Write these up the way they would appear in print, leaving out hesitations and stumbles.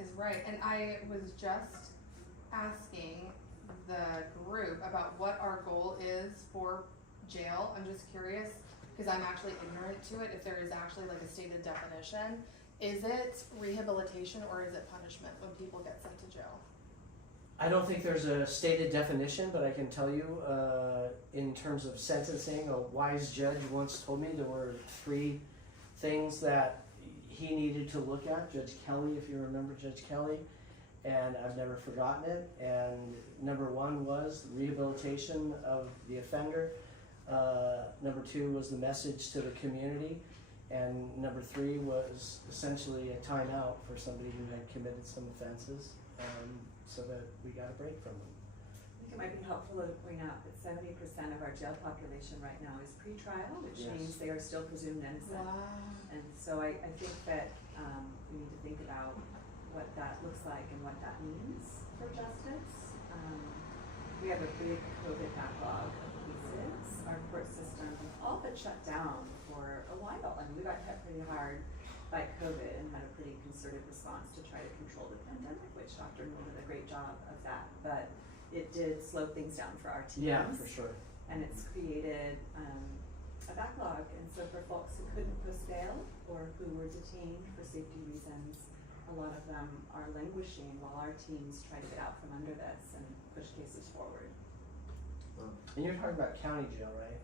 is right, and I was just asking the group about what our goal is for jail. I'm just curious, because I'm actually ignorant to it, if there is actually like a stated definition. Is it rehabilitation or is it punishment when people get sent to jail? I don't think there's a stated definition, but I can tell you, in terms of sentencing, a wise judge once told me there were 3 things that he needed to look at. Judge Kelly, if you remember Judge Kelly, and I've never forgotten it. And number 1 was rehabilitation of the offender. Number 2 was the message to the community. And number 3 was essentially a timeout for somebody who had committed some offenses, so that we got a break from them. I think it might be helpful to point out that 70% of our jail population right now is pre-trial, which Yes. means they are still presumed innocent. Wow. And so I think that we need to think about what that looks like and what that means for justice. We have a big COVID backlog of cases. Our court system all but shut down for a while. I mean, we got hit pretty hard by COVID and had a pretty concerted response to try to control the pandemic, which Dr. Newell did a great job of that. But it did slow things down for our teams. Yeah, for sure. And it's created a backlog. And so for folks who couldn't post bail or who were detained for safety reasons, a lot of them are languishing while our teams try to get out from under this and push cases forward. And you're talking about county jail, right?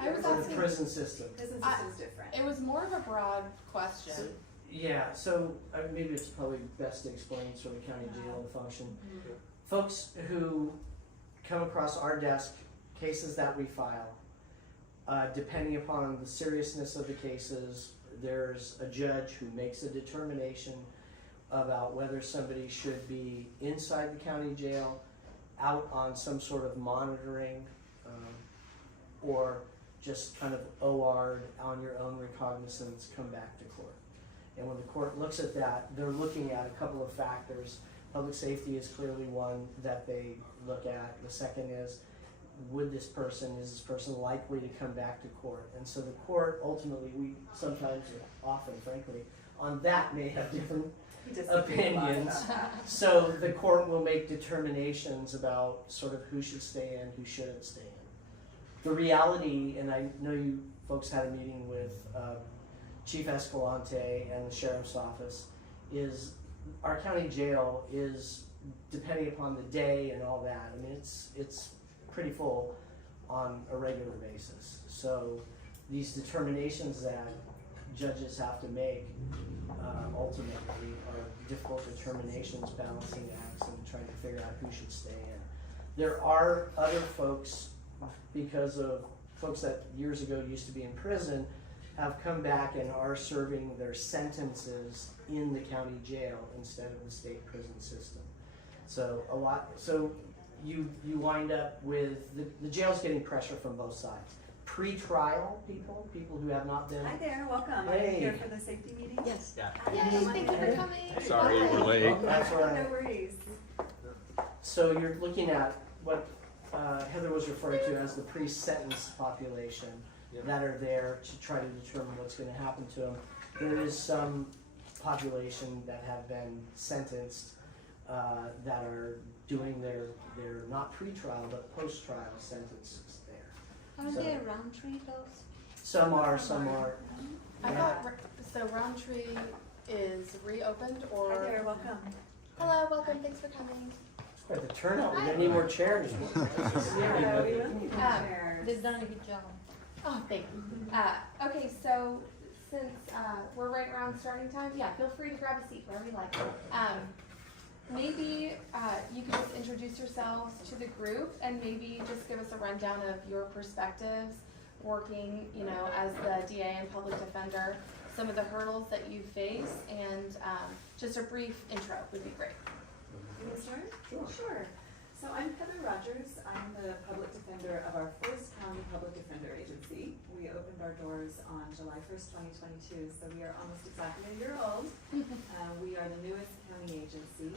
I was Or the asking, prison system. Prison system's different. it was more of a broad question. So, yeah, so maybe it's probably best to explain sort of county jail and function. Mhm. Folks who come across our desk, cases that we file, depending upon the seriousness of the cases, there's a judge who makes a determination about whether somebody should be inside the county jail, out on some sort of monitoring, or just kind of OR'd on your own recognizance, come back to court. And when the court looks at that, they're looking at a couple of factors. Public safety is clearly one that they look at. The second is, is this person likely to come back to court? And so the court ultimately, we sometimes, or often frankly, on that may have different opinions. So the court will make determinations about sort of who should stay in, who shouldn't stay in. The reality, and I know you folks had a meeting with Chief Escalante and the Sheriff's Office, is our county jail is, depending upon the day and all that, I mean, it's pretty full on a regular basis. So these determinations that judges have to make ultimately are difficult determinations, balancing acts, and trying to figure out who should stay in. There are other folks, because of folks that years ago used to be in prison, have come back and are serving their sentences in the county jail instead of the state prison system. So you wind up with, the jail's getting pressure from both sides. Pre-trial people who have not been. Hi there, welcome. Hey. Are you here for the safety meeting? Yes. Yeah. Yay, thank you for coming. Sorry Bye. we're late. Oh, that's all right. No worries. So you're looking at what Heather was referring to as the pre-sentence population that are there to try to determine what's going to happen to them. There is some population that have been sentenced that are doing their not pre-trial but post-trial sentences there. Are So- there Roundtree dogs? Some are. I Yeah. thought, so Roundtree is reopened or? Hi there, welcome. Hello, welcome, thanks for coming. Quite the turnout. We need more chairs. Yeah, we will need Um, chairs. They've done a good job. Oh, thank you. Okay, so since we're right around starting time, yeah, feel free to grab a seat wherever you like. Maybe you could just introduce yourselves to the group and maybe just give us a rundown of your perspectives working, as the DA and public defender, some of the hurdles that you face, and just a brief intro would be great. You want to start? Sure. Sure. So I'm Heather Rogers. I'm the public defender of our first county public defender agency. We opened our doors on July 1st, 2022, so we are almost exactly a year old. We are the newest county agency.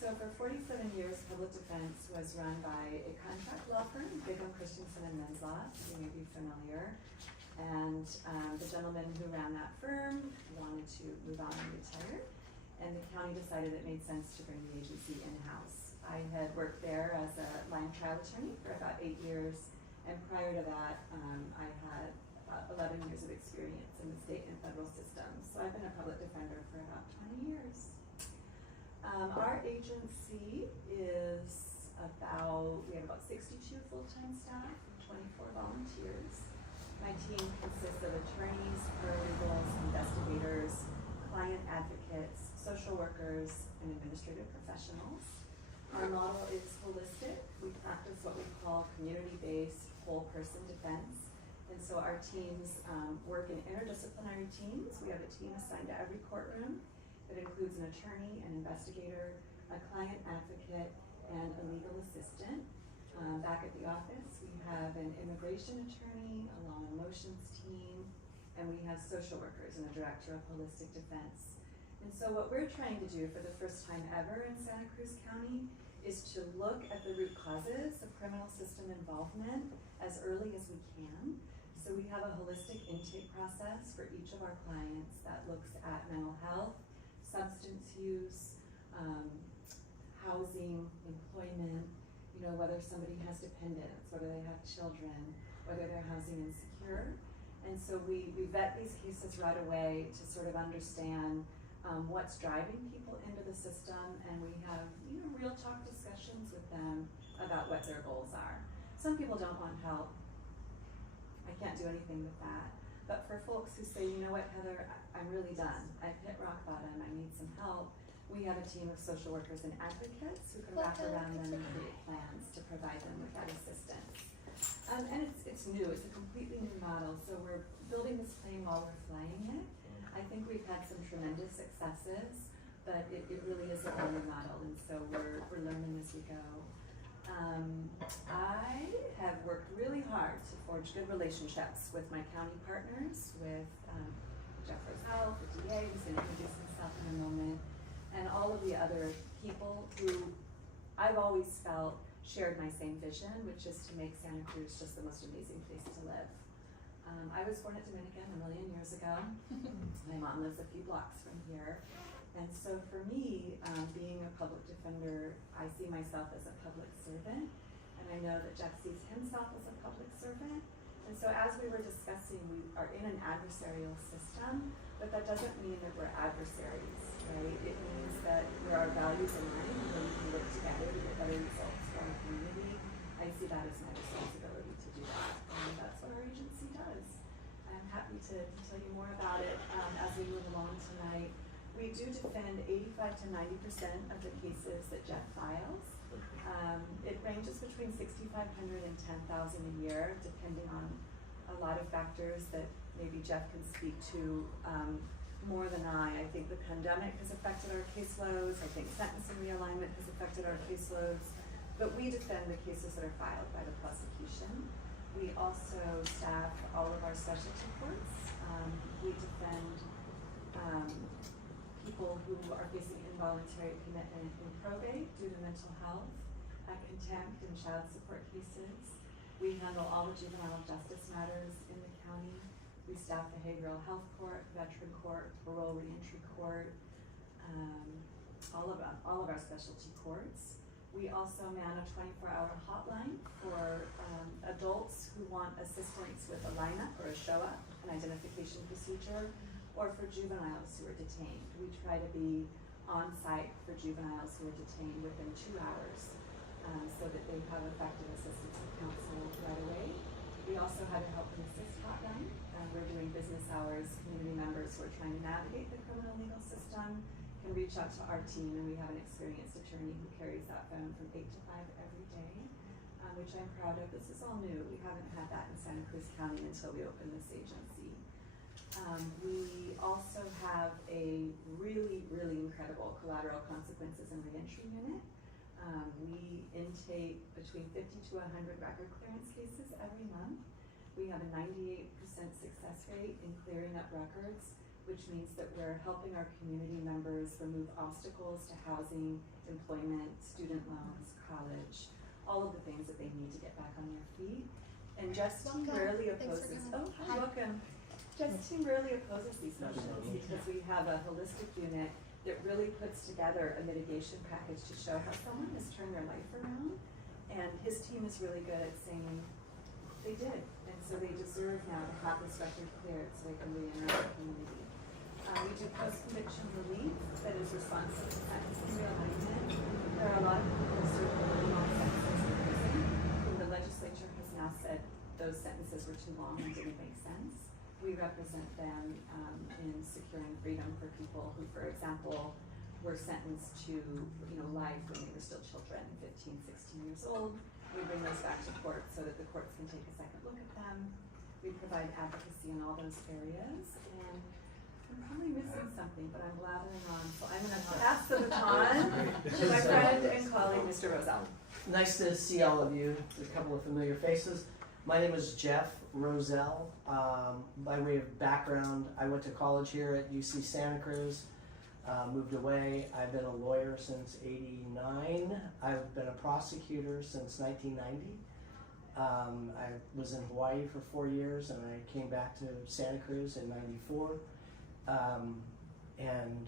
So for 47 years, public defense was run by a contract law firm, Bigum Christensen and Menslaw, you may be familiar. And the gentleman who ran that firm wanted to move on and retire. and the county decided it made sense to bring the agency in-house. I had worked there as a line trial attorney for about 8 years, and prior to that, I had about 11 years of experience in the state and federal systems. So I've been a public defender for about 20 years. Our agency is we have about 62 full-time staff and 24 volunteers. My team consists of attorneys, paralegals, investigators, client advocates, social workers, and administrative professionals. Our model is holistic. We practice what we call community-based whole person defense. And so our teams work in interdisciplinary teams. We have a team assigned to every courtroom that includes an attorney, an investigator, a client advocate, and a legal assistant. Back at the office, we have an immigration attorney, a law and motions team, and we have social workers and a director of holistic defense. And so what we're trying to do for the first time ever in Santa Cruz County is to look at the root causes of criminal system involvement as early as we can. So we have a holistic intake process for each of our clients that looks at mental health, substance use, housing, employment, whether somebody has dependents, whether they have children, whether they're housing insecure. And so we vet these cases right away to sort of understand what's driving people into the system, and we have real talk discussions with them about what their goals are. Some people don't want help. I can't do anything with that. But for folks who say, you know what, Heather, I'm really done. I've hit rock bottom. I need some help. We have a team of social workers and advocates who can wrap around them and create plans to provide them with that assistance. And it's new. It's a completely new model. So we're building this plane while we're flying it. I think we've had some tremendous successes, but it really is a new model, and so we're learning as we go. I have worked really hard to forge good relationships with my county partners, with Jeff Roselle, the DA, who's going to introduce himself in a moment, and all of the other people who I've always felt shared my same vision, which is to make Santa Cruz just the most amazing place to live. I was born at Dominican a million years ago. My mom lives a few blocks from here. And so for me, being a public defender, I see myself as a public servant. And I know that Jeff sees himself as a public servant. And so as we were discussing, we are in an adversarial system, but that doesn't mean that we're adversaries, right? It means that where our values align and where we can work together to get better results for our community, I see that as my responsibility to do that. And that's what our agency does. I'm happy to tell you more about it as we move along tonight. We do defend 85 to 90% of the cases that Jeff files. It ranges between 6,500 and 10,000 a year, depending on a lot of factors that maybe Jeff can speak to more than I think the pandemic has affected our caseloads. I think sentencing realignment has affected our caseloads. But we defend the cases that are filed by the prosecution. We also staff all of our specialty courts. We defend people who are facing involuntary commitment in probate due to mental health, contempt, and child support cases. We handle all the juvenile justice matters in the county. We staff behavioral health court, veteran court, parole reentry court, all of our specialty courts. We also man a 24-hour hotline for adults who want assistance with a lineup or a show-up, an identification procedure, or for juveniles who are detained. We try to be on site for juveniles who are detained within 2 hours so that they have effective assistance with counsel right away. We also have a help and assist hotline. We're doing business hours. Community members who are trying to navigate the criminal legal system can reach out to our team, and we have an experienced attorney who carries that phone from 8 to 5 every day, which I'm proud of. This is all new. We haven't had that in Santa Cruz County until we opened this agency. We also have a really, really incredible collateral consequences and reentry unit. We intake between 50 to 100 record clearance cases every month. We have a 98% success rate in clearing up records, which means that we're helping our community members remove obstacles to housing, employment, student loans, college, all of the things that they need to get back on their feet. And Jeff's team rarely opposes. Oh, hi, welcome. Jeff's team rarely opposes these motions because we have a holistic unit that really puts together a mitigation package to show how someone has turned their life around. And his team is really good at saying they did, and so they deserve now to have this record cleared so they can re-enter the community. We do post-conviction relief that is responsive to sentencing realignment. There are a lot of people who serve really long sentences in prison, and the legislature has now said those sentences were too long and didn't make sense. We represent them in securing freedom for people who, for example, were sentenced to life when they were still children, 15, 16 years old. We bring those back to court so that the courts can take a second look at them. We provide advocacy in all those areas, and I'm probably missing something, but I'm blathering on, so I'm going to pass the baton to my friend and colleague, Mr. Roselle. Nice to see all of you. A couple of familiar faces. My name is Jeff Roselle. By way of background, I went to college here at UC Santa Cruz. Moved away. I've been a lawyer since '89. I've been a prosecutor since 1990. I was in Hawaii for 4 years, and I came back to Santa Cruz in '94 and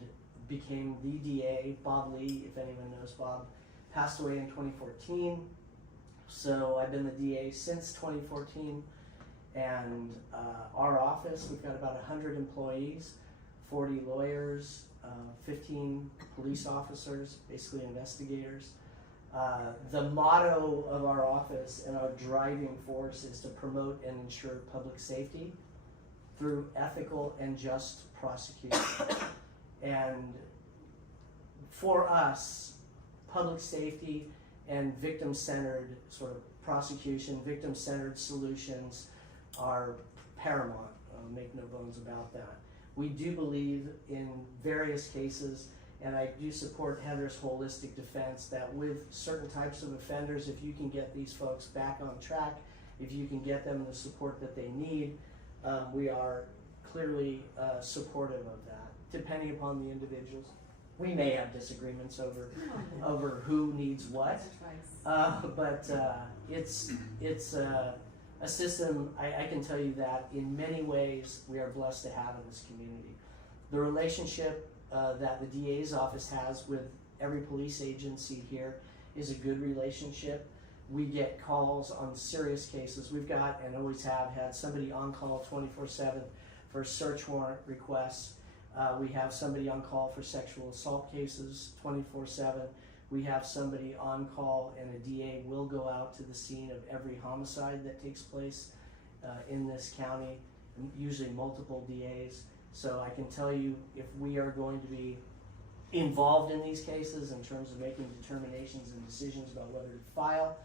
became the DA. Bob Lee, if anyone knows Bob, passed away in 2014. So I've been the DA since 2014, and our office, we've got about 100 employees, 40 lawyers, 15 police officers, basically investigators. The motto of our office and our driving force is to promote and ensure public safety through ethical and just prosecution. And for us, public safety and victim-centered sort of prosecution, victim-centered solutions are paramount, make no bones about that. We do believe in various cases, and I do support Heather's holistic defense, that with certain types of offenders, if you can get these folks back on track, if you can get them the support that they need, we are clearly supportive of that, depending upon the individuals. We may have disagreements over who needs what, but it's a system. I can tell you that in many ways we are blessed to have in this community. The relationship that the DA's office has with every police agency here is a good relationship. We get calls on serious cases. We've got, and always have had, somebody on call 24/7 for search warrant requests. We have somebody on call for sexual assault cases 24/7. We have somebody on call, and a DA will go out to the scene of every homicide that takes place in this county, usually multiple DAs. So I can tell you, if we are going to be involved in these cases in terms of making determinations and decisions about whether to file,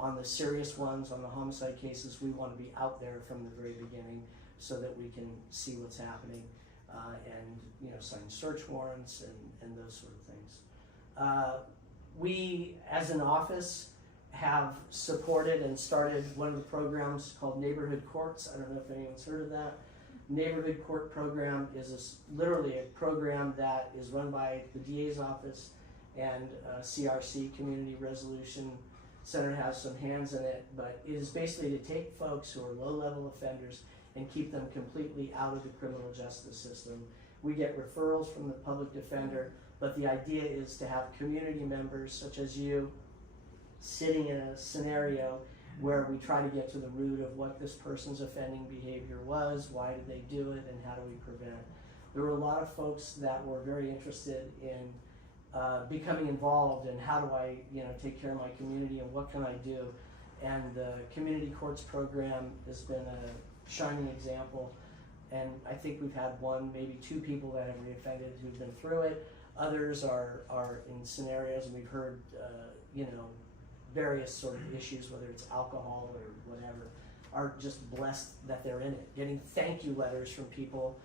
on the serious ones, on the homicide cases, we want to be out there from the very beginning so that we can see what's happening and sign search warrants and those sort of things. We, as an office, have supported and started one of the programs called Neighborhood Courts. I don't know if anyone's heard of that. Neighborhood Court program is literally a program that is run by the DA's office, and CRC, Community Resolution Center, has some hands in it, but it is basically to take folks who are low-level offenders and keep them completely out of the criminal justice system. We get referrals from the public defender, but the idea is to have community members such as you sitting in a scenario where we try to get to the root of what this person's offending behavior was, why did they do it, and how do we prevent. There were a lot of folks that were very interested in becoming involved and how do I take care of my community and what can I do. And the Community Courts program has been a shining example, and I think we've had one, maybe two people that have reoffended who've been through it. Others are in scenarios, and we've heard various sort of issues, whether it's alcohol or whatever, are just blessed that they're in it. Getting thank you letters from people,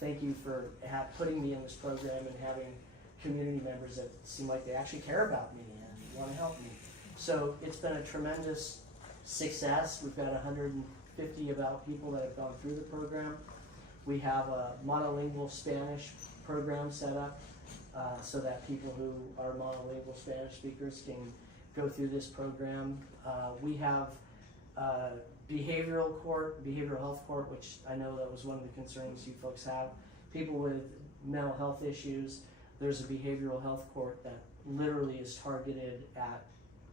thank you for putting me in this program, and having community members that seem like they actually care about me and want to help me. So it's been a tremendous success. We've got 150 about people that have gone through the program. We have a monolingual Spanish program set up so that people who are monolingual Spanish speakers can go through this program. We have behavioral health court, which I know that was one of the concerns you folks have. People with mental health issues, There's a behavioral health court that literally is targeted at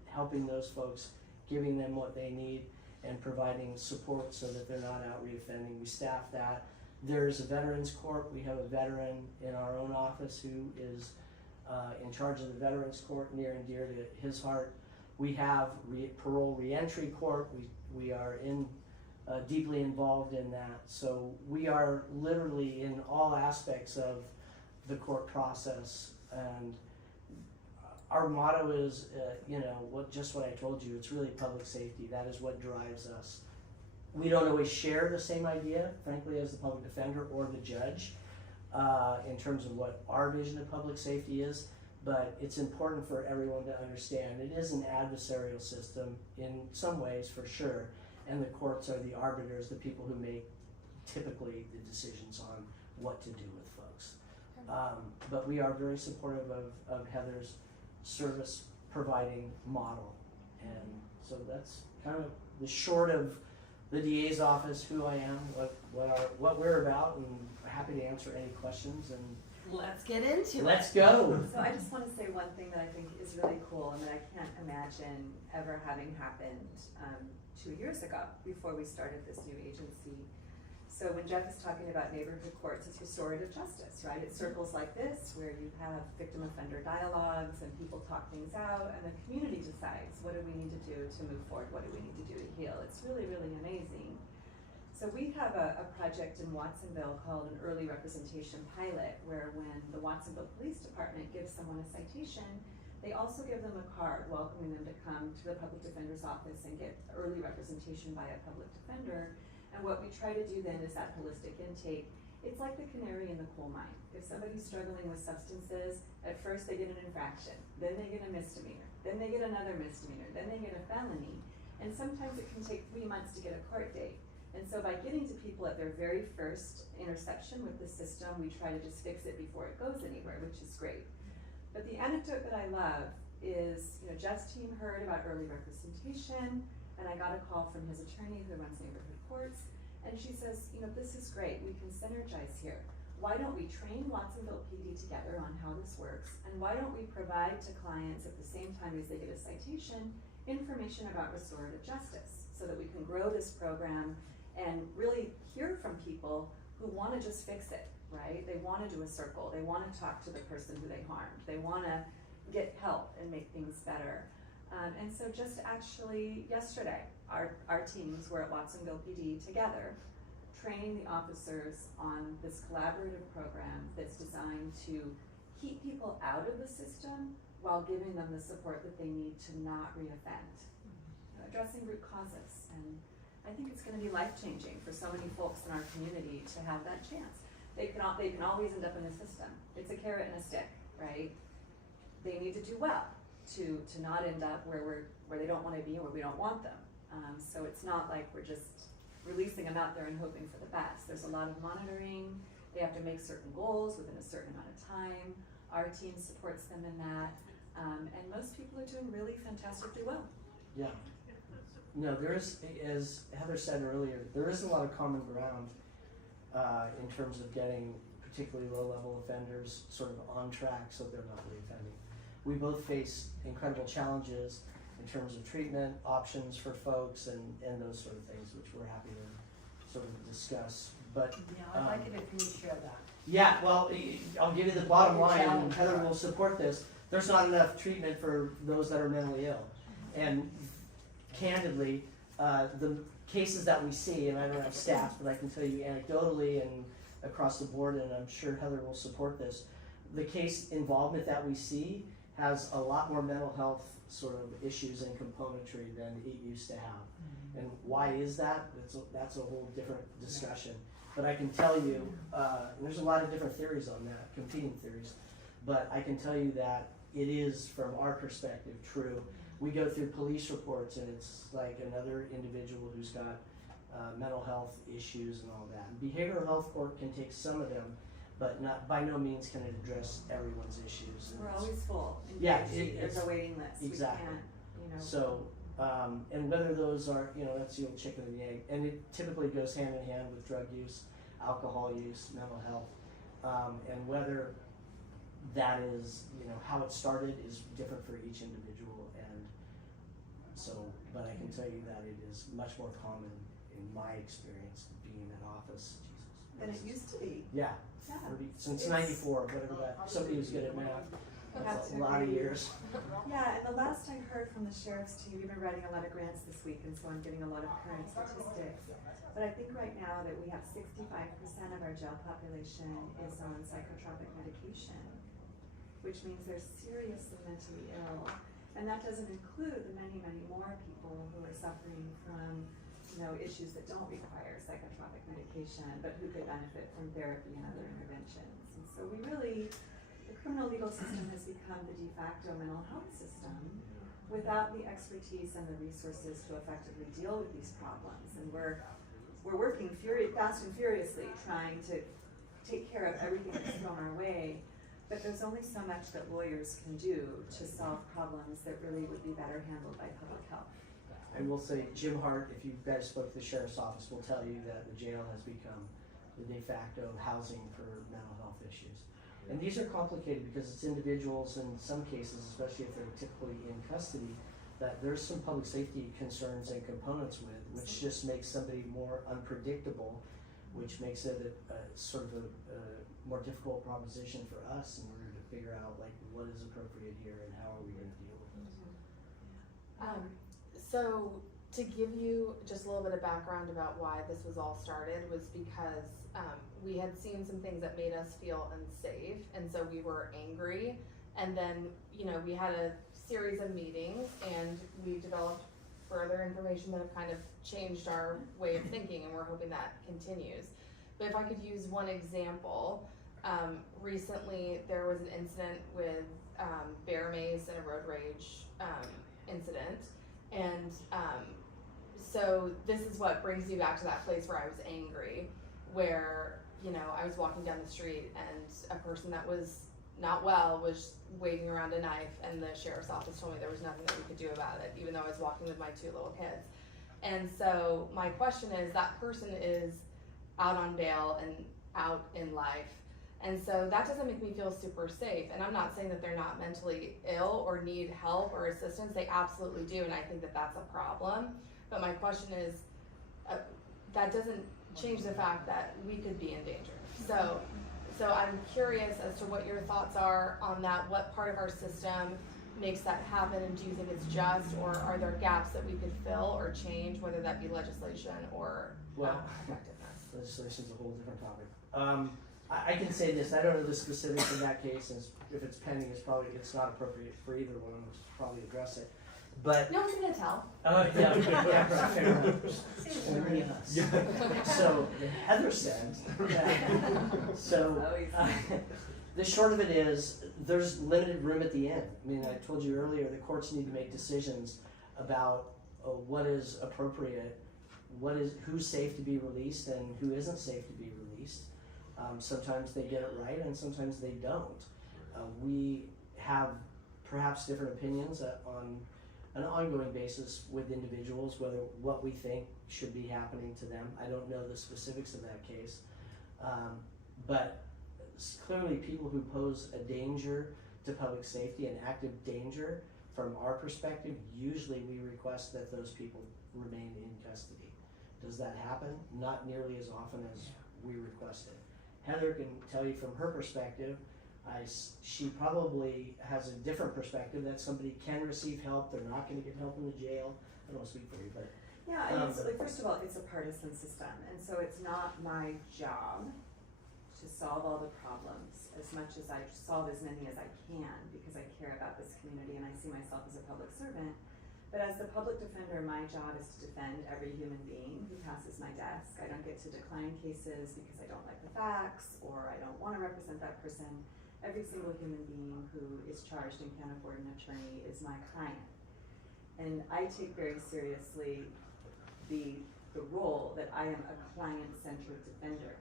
helping those folks, giving them what they need, and providing support so that they're not out reoffending. We staff that. There's a veterans court. We have a veteran in our own office who is in charge of the veterans court, near and dear to his heart. We have parole reentry court. We are deeply involved in that. So we are literally in all aspects of the court process, and our motto is, what I told you. It's really public safety. That is what drives us. We don't always share the same idea, frankly, as the public defender or the judge, in terms of what our vision of public safety is. But it's important for everyone to understand it is an adversarial system in some ways, for sure, and the courts are the arbiters, the people who make typically the decisions on what to do with folks. But we are very supportive of Heather's service providing model, and so that's kind of the short of the DA's office, who I am, what we're about, and happy to answer any questions. And Let's get into it. let's go. So I just want to say one thing that I think is really cool and that I can't imagine ever having happened 2 years ago before we started this new agency. So when Jeff is talking about neighborhood courts, it's restorative justice, right? It's circles like this where you have victim offender dialogues and people talk things out, and the community decides, what do we need to do to move forward? What do we need to do to heal? It's really, really amazing. So we have a project in Watsonville called an early representation pilot, where when the Watsonville Police Department gives someone a citation, they also give them a card welcoming them to come to the public defender's office and get early representation by a public defender. And what we try to do then is that holistic intake. It's like the canary in the coal mine. If somebody's struggling with substances, at first they get an infraction, then they get a misdemeanor, then they get another misdemeanor, then they get a felony. And sometimes it can take 3 months to get a court date. And so by getting to people at their very first interception with the system, we try to just fix it before it goes anywhere, which is great. But the anecdote that I love is, Jeff's team heard about early representation, and I got a call from his attorney who runs neighborhood courts, and she says, this is great, we can synergize here. Why don't we train Watsonville PD together on how this works, and why don't we provide to clients at the same time as they get a citation, information about restorative justice, so that we can grow this program and really hear from people who want to just fix it, right? They want to do a circle, they want to talk to the person who they harmed, they want to get help and make things better. And so just actually yesterday, our teams were at Watsonville PD together, training the officers on this collaborative program that's designed to keep people out of the system while giving them the support that they need to not reoffend. Addressing root causes. And I think it's going to be life-changing for so many folks in our community to have that chance. They can always end up in the system. It's a carrot and a stick, right? They need to do well to not end up where they don't want to be or where we don't want them. So it's not like we're just releasing them out there and hoping for the best. There's a lot of monitoring. They have to make certain goals within a certain amount of time. Our team supports them in that. And most people are doing really fantastically well. Yeah. No, there is, as Heather said earlier, there is a lot of common ground in terms of getting particularly low-level offenders sort of on track so they're not reoffending. We both face incredible challenges in terms of treatment options for folks and those sort of things, which we're happy to sort of discuss. But Yeah, I'd like it if you share that. yeah, well, I'll give you the bottom line, and Heather will support this. There's not enough treatment for those that are mentally ill. And candidly, the cases that we see, and I don't have stats, but I can tell you anecdotally and across the board, and I'm sure Heather will support this, the case involvement that we see has a lot more mental health sort of issues and componentry than it used to have. And why is that? That's a whole different discussion. But I can tell you, and there's a lot of different theories on that, competing theories, but I can tell you that it is, from our perspective, true. We go through police reports and it's like another individual who's got mental health issues and all that. And behavioral health court can take some of them, but not by no means can it address everyone's issues. And We're always full. In Yeah, PhD, there's a waiting list. exactly. We can't, So, and whether those are, that's the old chicken and the egg, and it typically goes hand in hand with drug use, alcohol use, mental health, and whether that is, how it started is different for each individual, and so, but I can tell you that it is much more common in my experience being in office. Jesus. Than it used to be. Yeah, Yeah. since It's- 94, whatever that, somebody who's good at math. That's a lot of years. Yeah, and the last I heard from the sheriff's team, we've been writing a lot of grants this week, and so I'm getting a lot of current statistics. But I think right now that we have 65% of our jail population is on psychotropic medication, which means they're seriously mentally ill. And that doesn't include the many, many more people who are suffering from, issues that don't require psychotropic medication, but who could benefit from therapy and other interventions. And so the criminal legal system has become the de facto mental health system without the expertise and the resources to effectively deal with these problems. And we're working fast and furiously trying to take care of everything that's thrown our way, but there's only so much that lawyers can do to solve problems that really would be better handled by public health. I will say, Jim Hart, if you guys spoke to the sheriff's office, will tell you that the jail has become the de facto housing for mental health issues. And these are complicated because it's individuals in some cases, especially if they're typically in custody, that there's some public safety concerns and components with, which just makes somebody more unpredictable, which makes it a sort of a more difficult proposition for us in order to figure out what is appropriate here and how are we going to deal with this. So to give you just a little bit of background about why this was all started was because we had seen some things that made us feel unsafe, and so we were angry, and then we had a series of meetings and we developed further information that have kind of changed our way of thinking, and we're hoping that continues. But if I could use one example, recently there was an incident with bear mace and a road rage incident. And so this is what brings me back to that place where I was angry, where, I was walking down the street and a person that was not well was waving around a knife, and the sheriff's office told me there was nothing that we could do about it, even though I was walking with my 2 little kids. And so my question is, that person is out on bail and out in life. And so that doesn't make me feel super safe. And I'm not saying that they're not mentally ill or need help or assistance. They absolutely do, and I think that that's a problem. But my question is, that doesn't change the fact that we could be in danger. So I'm curious as to what your thoughts are on that. What part of our system makes that happen, and do you think it's just, or are there gaps that we could fill or change, whether that be legislation or effectiveness? Legislation's a whole different topic. I can say this, I don't know the specifics of that case, and if it's pending, it's not appropriate for either one of us to probably address it. But No one's gonna tell. yeah, right, fair enough. Only us. So Heather said that. The short of it is, there's limited room at the end. I mean, I told you earlier, the courts need to make decisions about what is appropriate, who's safe to be released, and who isn't safe to be released. Sometimes they get it right, and sometimes they don't. We have perhaps different opinions on an ongoing basis with individuals, what we think should be happening to them. I don't know the specifics of that case, but clearly people who pose a danger to public safety, an active danger from our perspective, usually we request that those people remain in custody. Does that happen? Not nearly as often as we request it. Heather can tell you from her perspective, she probably has a different perspective, that somebody can receive help, they're not going to get help in the jail. I don't want to speak for you, but Yeah, and it's, first of all, it's a partisan system, and so it's not my job to solve all the problems as much as I solve as many as I can, because I care about this community and I see myself as a public servant. But as the public defender, my job is to defend every human being who passes my desk. I don't get to decline cases because I don't like the facts or I don't want to represent that person. Every single human being who is charged and can't afford an attorney is my client. And I take very seriously the role that I am a client-centered defender,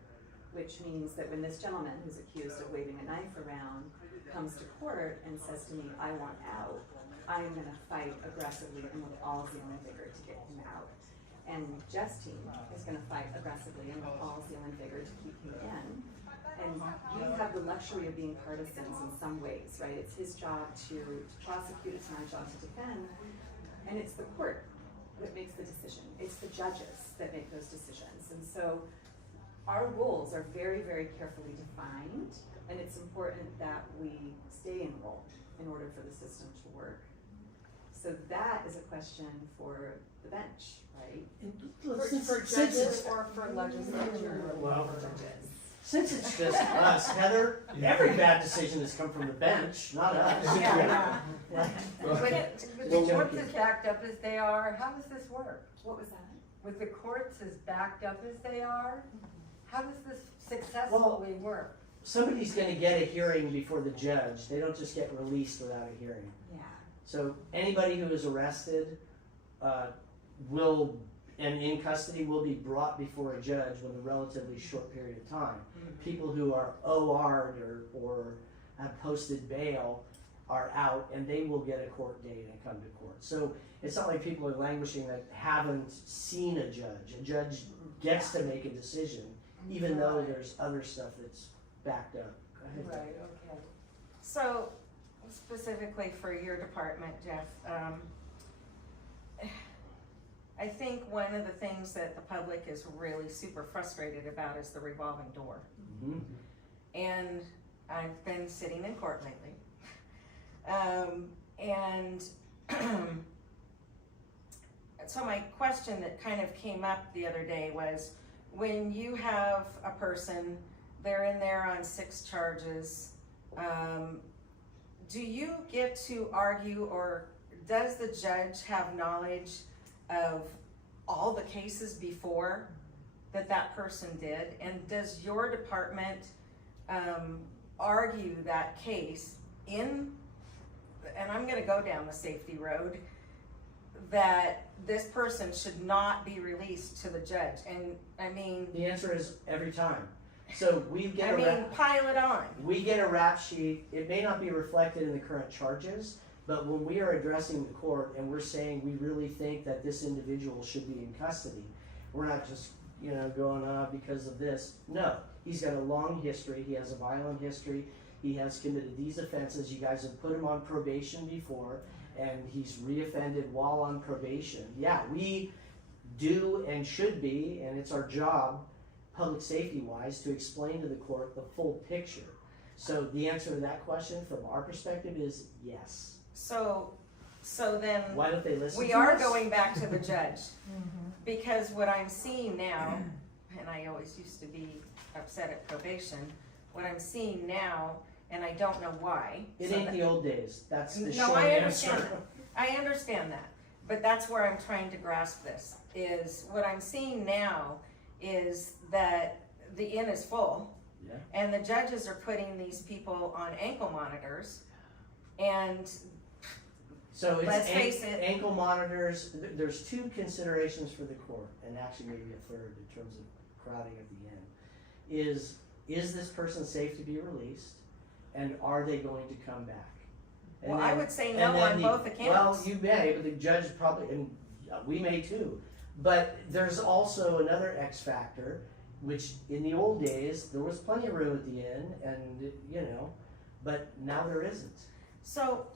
which means that when this gentleman who's accused of waving a knife around comes to court and says to me, I want out, I am going to fight aggressively and with all zeal and vigor to get him out. And Jeff's team is going to fight aggressively and with all zeal and vigor to keep him in. And we have the luxury of being partisans in some ways, right? It's his job to prosecute, it's my job to defend, and it's the court that makes the decision. It's the judges that make those decisions. And so our roles are very, very carefully defined, and it's important that we stay in role in order for the system to work. So that is a question for the bench, right? For judges or for legislature? Well, Judges. since it's just us, Heather, every bad decision has come from the bench, not us. Yeah. Well, With the courts as backed up as they are, how does this work? What was that? With the courts as backed up as they are, how does this successfully work? Somebody's gonna get a hearing before the judge. They don't just get released without a hearing. Yeah. So anybody who is arrested and in custody will be brought before a judge with a relatively short period of time. People who are OR'd or have posted bail are out, and they will get a court date and come to court. So it's not like people are languishing that haven't seen a judge. A judge gets to make a decision, even though there's other stuff that's backed up. Go ahead. Right, okay. So, specifically for your department, Jeff, I think one of the things that the public is really super frustrated about is the revolving door. Mhm. And I've been sitting in court lately. And so my question that kind of came up the other day was, when you have a person, they're in there on 6 charges, do you get to argue, or does the judge have knowledge of all the cases before that person did? And does your department argue that case in, and I'm gonna go down the safety road, that this person should not be released to the judge? And I mean, The answer is every time. So we get pile it on. we get a rap sheet. It may not be reflected in the current charges, but when we are addressing the court and we're saying we really think that this individual should be in custody, we're not just, going because of this. No, he's got a long history. He has a violent history. He has committed these offenses. You guys have put him on probation before, and he's reoffended while on probation. Yeah, we do and should be, and it's our job, public safety wise, to explain to the court the full picture. So the answer to that question from our perspective is yes. So then Why don't they listen we to are us? going back to the judge, because what I'm seeing now, and I always used to be upset at probation, what I'm seeing now, and I don't know why. It ain't the old days. That's the No, short I answer. understand that. I understand that, but that's where I'm trying to grasp this, is what I'm seeing now is that the inn is full. Yeah. And the judges are putting these people on ankle monitors, and So it's Let's face it. ankle monitors. There's 2 considerations for the court, and actually maybe a third in terms of crowding at the end. Is this person safe to be released, and are they going to come back? And well, I then- would say and no then on both accounts. Well, you may, but the judge probably, and we may too. But there's also another X factor, which in the old days, there was plenty of room at the inn, and but now there isn't. So,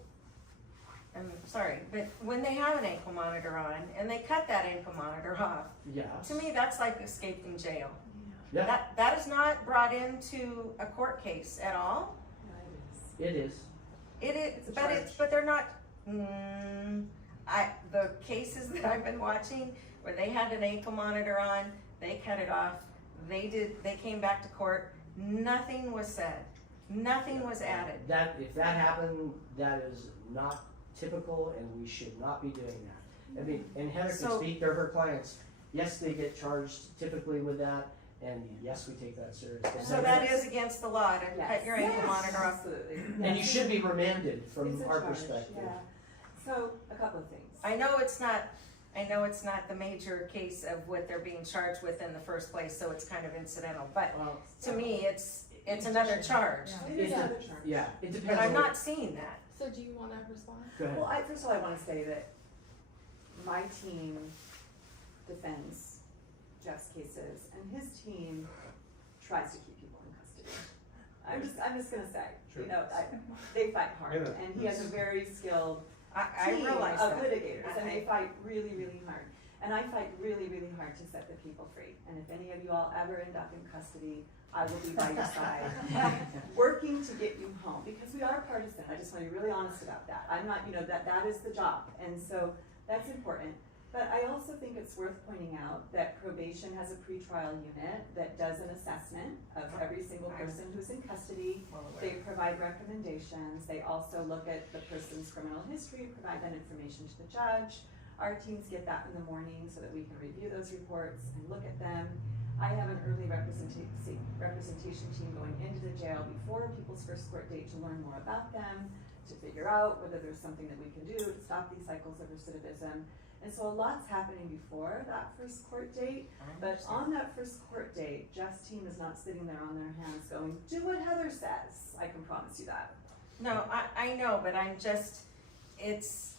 I'm sorry, but when they have an ankle monitor on and they cut that ankle monitor off, Yeah. to me that's like escaping jail. Yeah, That is not brought into a court case at all. No, it is. it is. It is, It's a but charge. but they're not. The cases that I've been watching where they had an ankle monitor on, they cut it off. They came back to court. Nothing was said. Nothing was added. If that happened, that is not typical, and we should not be doing that. I mean, and Heather can So- speak, they're her clients. Yes, they get charged typically with that, and yes, we take that seriously. So that is against the law to cut Yes. your ankle Yes. monitor off. Absolutely. And you should be remanded It's from a our charge, perspective. yeah. So, a couple of things. I know it's not the major case of what they're being charged with in the first place, so it's kind of incidental, but Well, to me, it's another charge. It is It another de- charge. yeah, it depends But I'm on not seeing that. So do you wanna respond? Go ahead. Well, first of all, I want to say that my team defends Jeff's cases, and his team tries to keep people in custody. I'm just gonna say, Sure. you know, they fight hard, Yeah, and he has a very skilled I team realize of that. litigators, and they fight really, really hard. And I fight really, really hard to set the people free. And if any of you all ever end up in custody, I will be by your side, working to get you home, because we are partisan. I just want to be really honest about that. I'm not, you know, that is the job, and so that's important. But I also think it's worth pointing out that probation has a pretrial unit that does an assessment of every single person who's in custody. They provide recommendations. They also look at the person's criminal history, provide that information to the judge. Our teams get that in the morning so that we can review those reports and look at them. I have an early representation team going into the jail before people's first court date to learn more about them, to figure out whether there's something that we can do to stop these cycles of recidivism. And so a lot's happening before that first court date, but on that first court date, Jeff's team is not sitting there on their hands going, do what Heather says. I can promise you that. No, I know, but I'm just, it's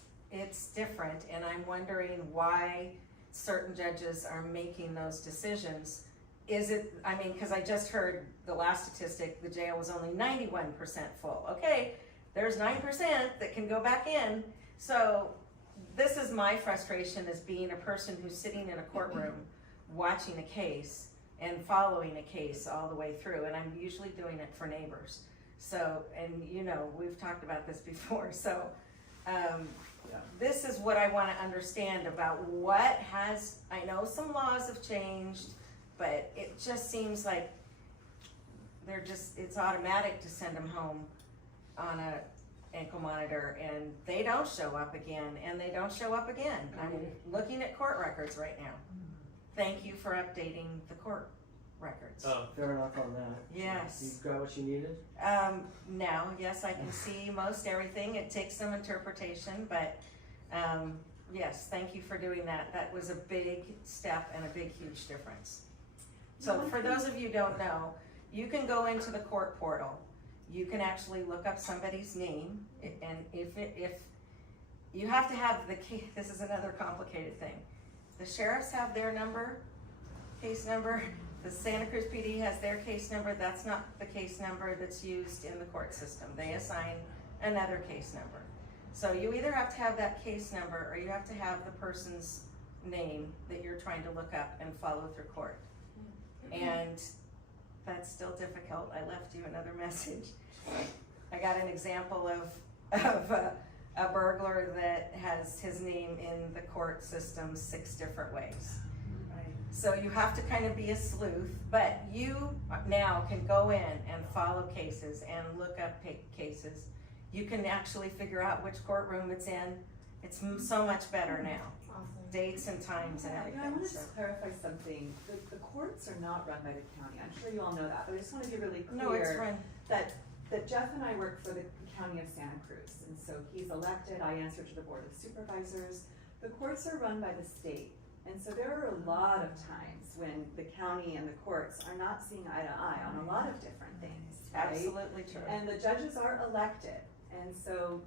different, and I'm wondering why certain judges are making those decisions. Is it, I mean, cause I just heard the last statistic, the jail was only 91% full. Okay, there's 9% that can go back in. So this is my frustration as being a person who's sitting in a courtroom watching a case and following a case all the way through, and I'm usually doing it for neighbors. So, and you know, we've talked about this before, so this is what I want to understand about what has, I know some laws have changed, but it just seems like it's automatic to send them home on a ankle monitor, and they don't show up again, and they don't show up again. I'm looking at court records right now. Thank you for updating the court records. Oh. Fair enough on that. Yes. You've got what you needed? Now, yes, I can see most everything. It takes some interpretation, but yes, thank you for doing that. That was a big step and a big, huge difference. So for those of you who don't know, you can go into the court portal. You can actually look up somebody's name, and if you have to have the case, this is another complicated thing. The sheriffs have their number, case number. The Santa Cruz PD has their case number. That's not the case number that's used in the court system. They assign another case number. So you either have to have that case number, or you have to have the person's name that you're trying to look up and follow through court. And that's still difficult. I left you another message. I got an example of a burglar that has his name in the court system 6 different ways. So you have to kind of be a sleuth, but you now can go in and follow cases and look up cases. You can actually figure out which courtroom it's in. It's so much better now. Awesome. Dates and times and everything. I want to So. just clarify something. The courts are not run by the county. I'm sure you all know that, but I just want to be really clear No, it's fine. that Jeff and I work for the county of Santa Cruz, and so he's elected. I answer to the board of supervisors. The courts are run by the state, and so there are a lot of times when the county and the courts are not seeing eye to eye on a lot of different things, right? Absolutely true. And the judges are elected, and so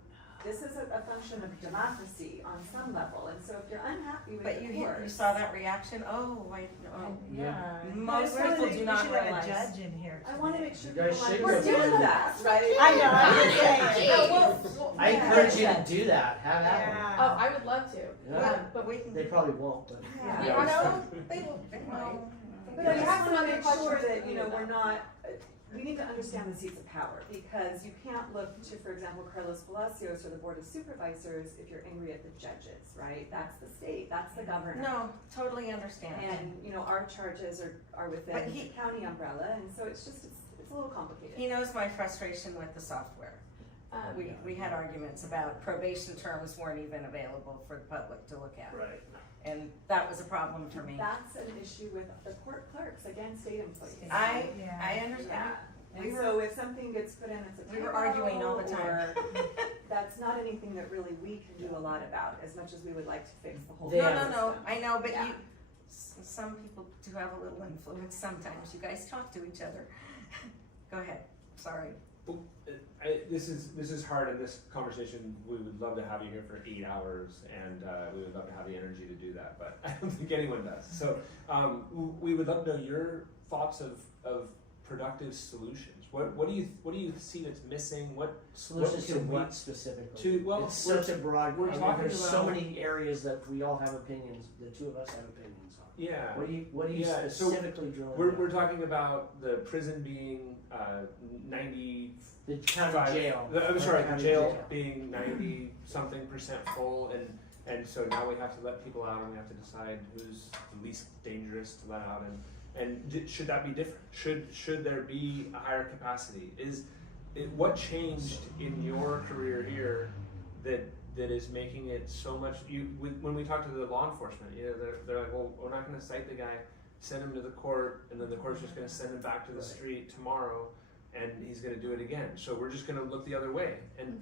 this is a function of democracy on some level, and so if you're unhappy with But the you courts. saw that reaction? Oh, wait, oh. Yeah. Most I people do not We should have realize. a judge in here I wanna today. make sure You guys people should understand go do that, right? I know, I'm just saying. No, well, I encourage you to do that. Have at them. Oh, I would love to. Yeah. But we can. They probably won't, but. Yeah. Yeah. No, they might. But I You just have to wanna make make sure sure that, that you know, you know we're not, we need to understand the seats of power, because you can't look to, for example, Carlos Palacios or the Board of Supervisors if you're angry at the judges, right? That's the state, that's the governor. No, totally understand. And, you know, our charges are within But the county umbrella, and so it's just, it's a little complicated. He knows my frustration with the software. We had arguments about probation terms weren't even available for the public to look at. Right. And that was a problem for me. That's an issue with the court clerks, again, state employees. I Yeah. understand. Yeah, We and were- so if something gets put in, it's a We were typo, arguing all the time. or that's not anything that really we can do a lot about, as much as we would like to fix the whole. They No, have- no, no, I know, but Yeah. some people do have a little influence sometimes. You guys talk to each other. Go ahead, sorry. This is hard in this conversation. We would love to have you here for 8 hours, and we would love to have the energy to do that, but I don't think anyone does. So we would love to know your thoughts of productive solutions. What do you see that's missing? Solutions to can we- what specifically? Well, It's such a broad, we're I mean, talking there's so about- many areas that we all have opinions, the two of us have opinions on. yeah. What do you Yeah, so specifically drilling We're down? talking about the prison being 90. The county jail. I'm Or sorry, the county jail being 90-something% full, and so now we have to let people out, and we have to decide who's the least dangerous to let out, and should that be different? Should there be a higher capacity? What changed in your career here that is making it so much? When we talk to the law enforcement, they're like, well, we're not going to cite the guy, send him to the court, and then the court's just going to send him back to the street tomorrow, and he's going to do it again. So we're just going to look the other way. And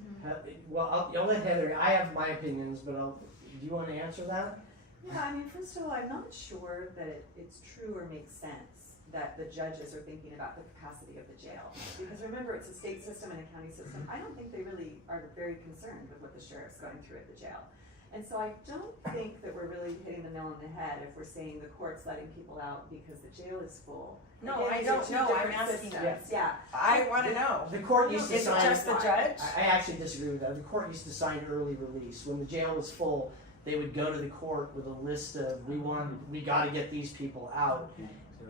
Well, I'll let Heather, I have my opinions, but do you want to answer that? Yeah, I mean, first of all, I'm not sure that it's true or makes sense that the judges are thinking about the capacity of the jail. Because remember, it's a state system and a county system. I don't think they really are very concerned with what the sheriff's going through at the jail. And so I don't think that we're really hitting the nail on the head if we're saying the court's letting people out because the jail is full. No, Again, I these are don't two know. I'm different asking you. systems. Yeah. I wanna know. The court used to Is it sign. just the judge? I actually disagree with that. The court used to sign early release. When the jail was full, they would go to the court with a list of, we gotta get these people out.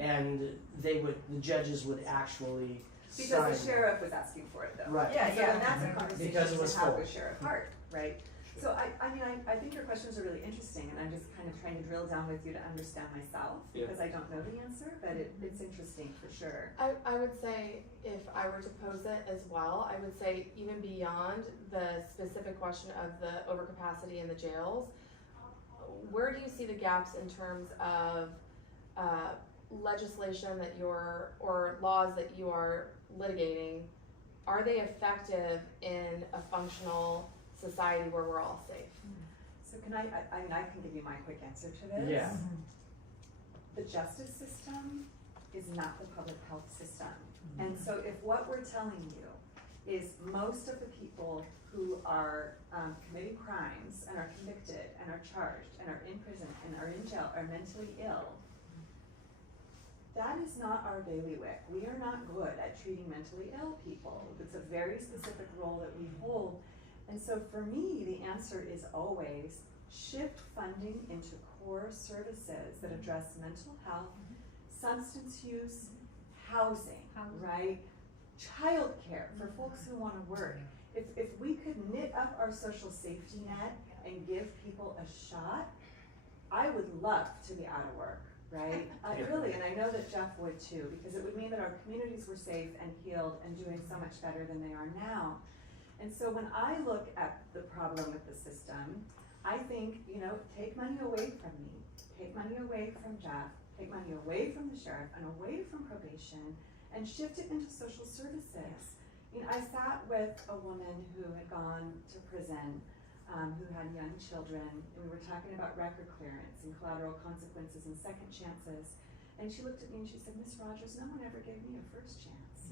And the judges would actually sign. Because the sheriff was asking for it though. Right. Yeah, So then that's a conversation Because it was to have full. with Sheriff Hart, right? So I think your questions are really interesting, and I'm just kind of trying to drill down with you to understand myself, Yeah. because I don't know the answer, but it's interesting for sure. I would say if I were to pose it as well, I would say even beyond the specific question of the overcapacity in the jails, where do you see the gaps in terms of legislation that or laws that you are litigating? Are they effective in a functional society where we're all safe? So can I mean, I can give you my quick answer to this. Yeah. The justice system is not the public health system. And so if what we're telling you is most of the people who are committing crimes and are convicted and are charged and are in prison and are in jail are mentally ill, that is not our bailiwick. We are not good at treating mentally ill people. It's a very specific role that we hold. And so for me, the answer is always shift funding into core services that address mental health, substance use, housing, right? Childcare for folks who want to work. If we could knit up our social safety net and give people a shot, I would love to be out of work, right? Really, and I know that Jeff would too, because it would mean that our communities were safe and healed and doing so much better than they are now. And so when I look at the problem with the system, I think, take money away from me, take money away from Jeff, take money away from the sheriff and away from probation, and shift it into social services. I sat with a woman who had gone to prison, who had young children, and we were talking about record clearance and collateral consequences and second chances. And she looked at me and she said, "Miss Rogers, no one ever gave me a first chance.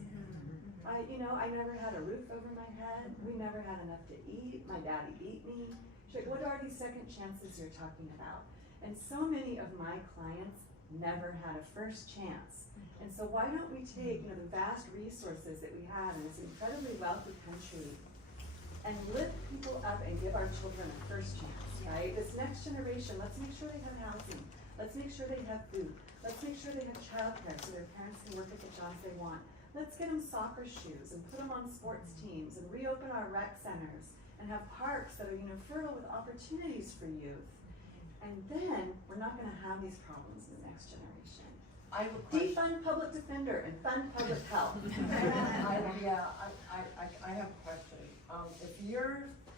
I never had a roof over my head. We never had enough to eat. My daddy beat me." She's like, "What are these second chances you're talking about?" And so many of my clients never had a first chance. And so why don't we take the vast resources that we have in this incredibly wealthy country and lift people up and give our children a first chance, right? This next generation, let's make sure they have housing. Let's make sure they have food. Let's make sure they have childcare so their parents can work at the jobs they want. Let's get them soccer shoes and put them on sports teams and reopen our rec centers and have parks that are fertile with opportunities for youth. And then we're not going to have these problems in the next generation. I have a question. Defund public defender and fund public health. I have a question.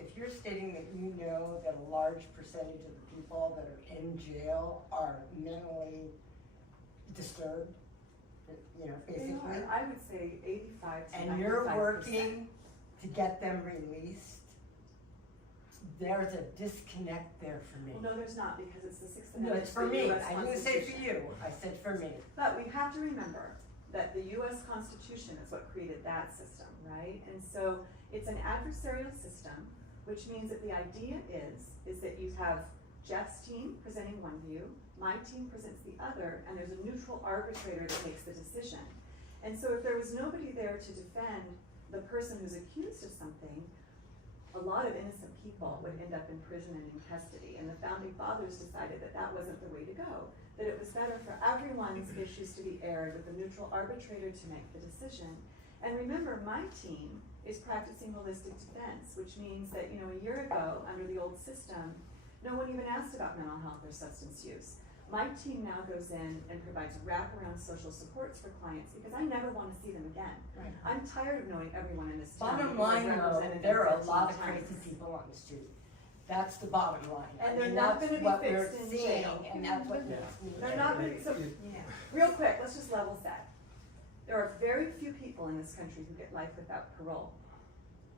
If you're stating that you know that a large percentage of the people that are in jail are mentally disturbed, basically, I would say 85 to 95%. and you're working to get them released, there's a disconnect there for me. Well, no, there's not, because it's the Sixth No, Amendment. it's for to the me. US I didn't say for Constitution. you. I said for me. But we have to remember that the US Constitution is what created that system, right? And so it's an adversarial system, which means that the idea is that you have Jeff's team presenting one view, my team presents the other, and there's a neutral arbitrator that makes the decision. And so if there was nobody there to defend the person who's accused of something, a lot of innocent people would end up in prison and in custody. And the founding fathers decided that that wasn't the way to go, that it was better for everyone's issues to be aired with a neutral arbitrator to make the decision. And remember, my team is practicing holistic defense, which means that, you know, a year ago, under the old system, no one even asked about mental health or substance use. My team now goes in and provides wraparound social supports for clients because I never want to see them again. Right. I'm tired of knowing everyone in this town. Bottom because I've line though, represented them there are a 15 lot of times. crazy people on the street. That's the bottom line. And they're I mean, not that's gonna be what we're fixed in seeing, jail. and that's what Yeah. makes me. They're not gonna, so, real quick, let's just level set. There are very few people in this country who get life without parole.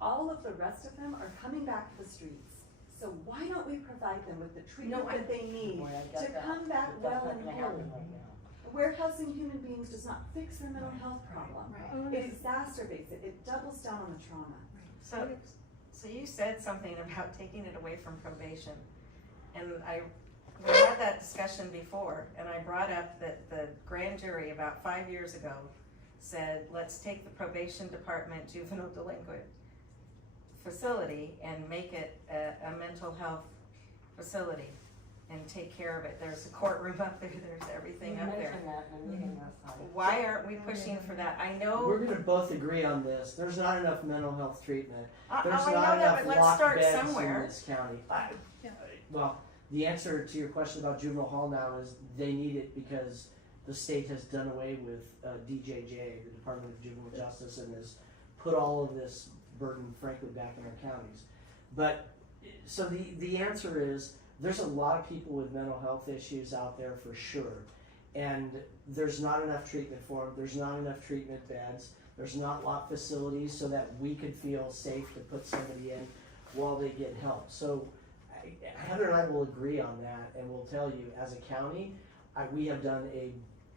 All of the rest of them are coming back to the streets. So why don't we provide them with the treatment No, I- that they need Boy, I get to that, come back but that's well not and gonna whole? happen right now. Warehousing human beings does not fix their mental health problem. It exacerbates it, it doubles down on the trauma. So you said something about taking it away from probation, and we had that discussion before, and I brought up that the grand jury about 5 years ago said, let's take the probation department juvenile delinquent facility and make it a mental health facility and take care of it. There's a courtroom up there, there's everything You up there. mentioned that in a meeting last night. Why aren't we pushing for that? I know, We're gonna both agree on this. There's not enough mental health treatment. There's I not know that, enough but let's locked start beds in somewhere. this county. Yeah. Well, the answer to your question about juvenile hall now is they need it because the state has done away with DJJ, the Department of Juvenile Justice, and has put all of this burden, frankly, back in our counties. But, so the answer is, there's a lot of people with mental health issues out there for sure. And there's not enough treatment for them, there's not enough treatment beds, there's not locked facilities so that we could feel safe to put somebody in while they get help. So Heather and I will agree on that, and we'll tell you, as a county, we have done a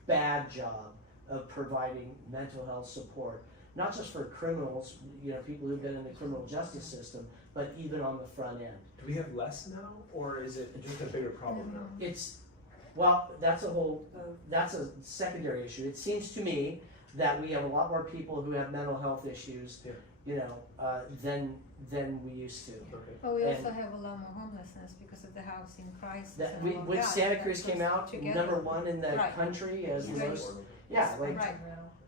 bad job of providing mental health support, not just for criminals, you know, people who've been in the criminal justice system, but even on the front end. Do we have less now, or is it just a bigger problem now? Well, that's a secondary issue. It seems to me that we have a lot more people who have mental health issues, Yeah. you know, than we used to. Okay. But we And- also have a lot more homelessness because of the housing crisis. That and we, all when that. Santa That Cruz came goes out, together. number one in the Right. country as the Right. most, yeah, like, Right.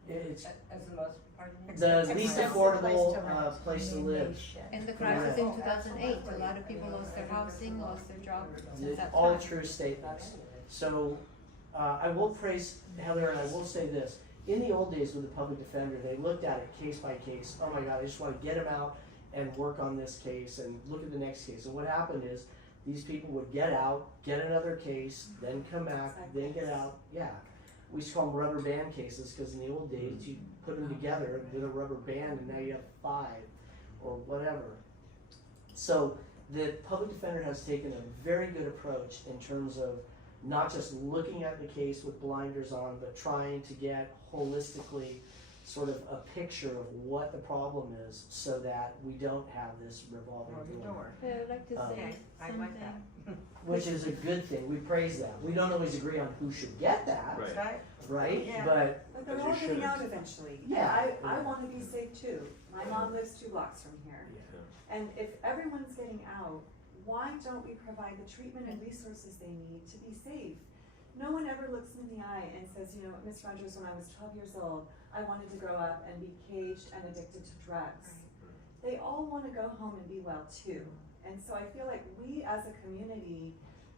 it's As the most, pardon me? the least Expensive affordable place to live. And the crisis in 2008, a lot of people lost their housing, lost their job since that All time. true statements. So, I will praise Heather, and I will say this. In the old days with the public defender, they looked at it case by case. Oh my God, I just want to get him out and work on this case and look at the next case. And what happened is, these people would get out, get another case, then come back, then get out. Yeah. We used to call them rubber band cases, because in the old days, you put them together with a rubber band, and now you have 5 or whatever. So the public defender has taken a very good approach in terms of not just looking at the case with blinders on, but trying to get holistically sort of a picture of what the problem is, so that we don't have this revolving door. Yeah, I'd like to say Okay, I like something. that. Which is a good thing, we praise that. We don't always agree on who should get that, Right. Right? right? Yeah. But, But they're But all you getting shouldn't. out eventually. Yeah. I wanna be safe too. My mom lives 2 blocks from here. And if everyone's getting out, why don't we provide the treatment and resources they need to be safe? No one ever looks me in the eye and says, you know, Miss Rogers, when I was 12 years old, I wanted to grow up and be caged and addicted to drugs. They all wanna go home and be well too. And so I feel like we as a community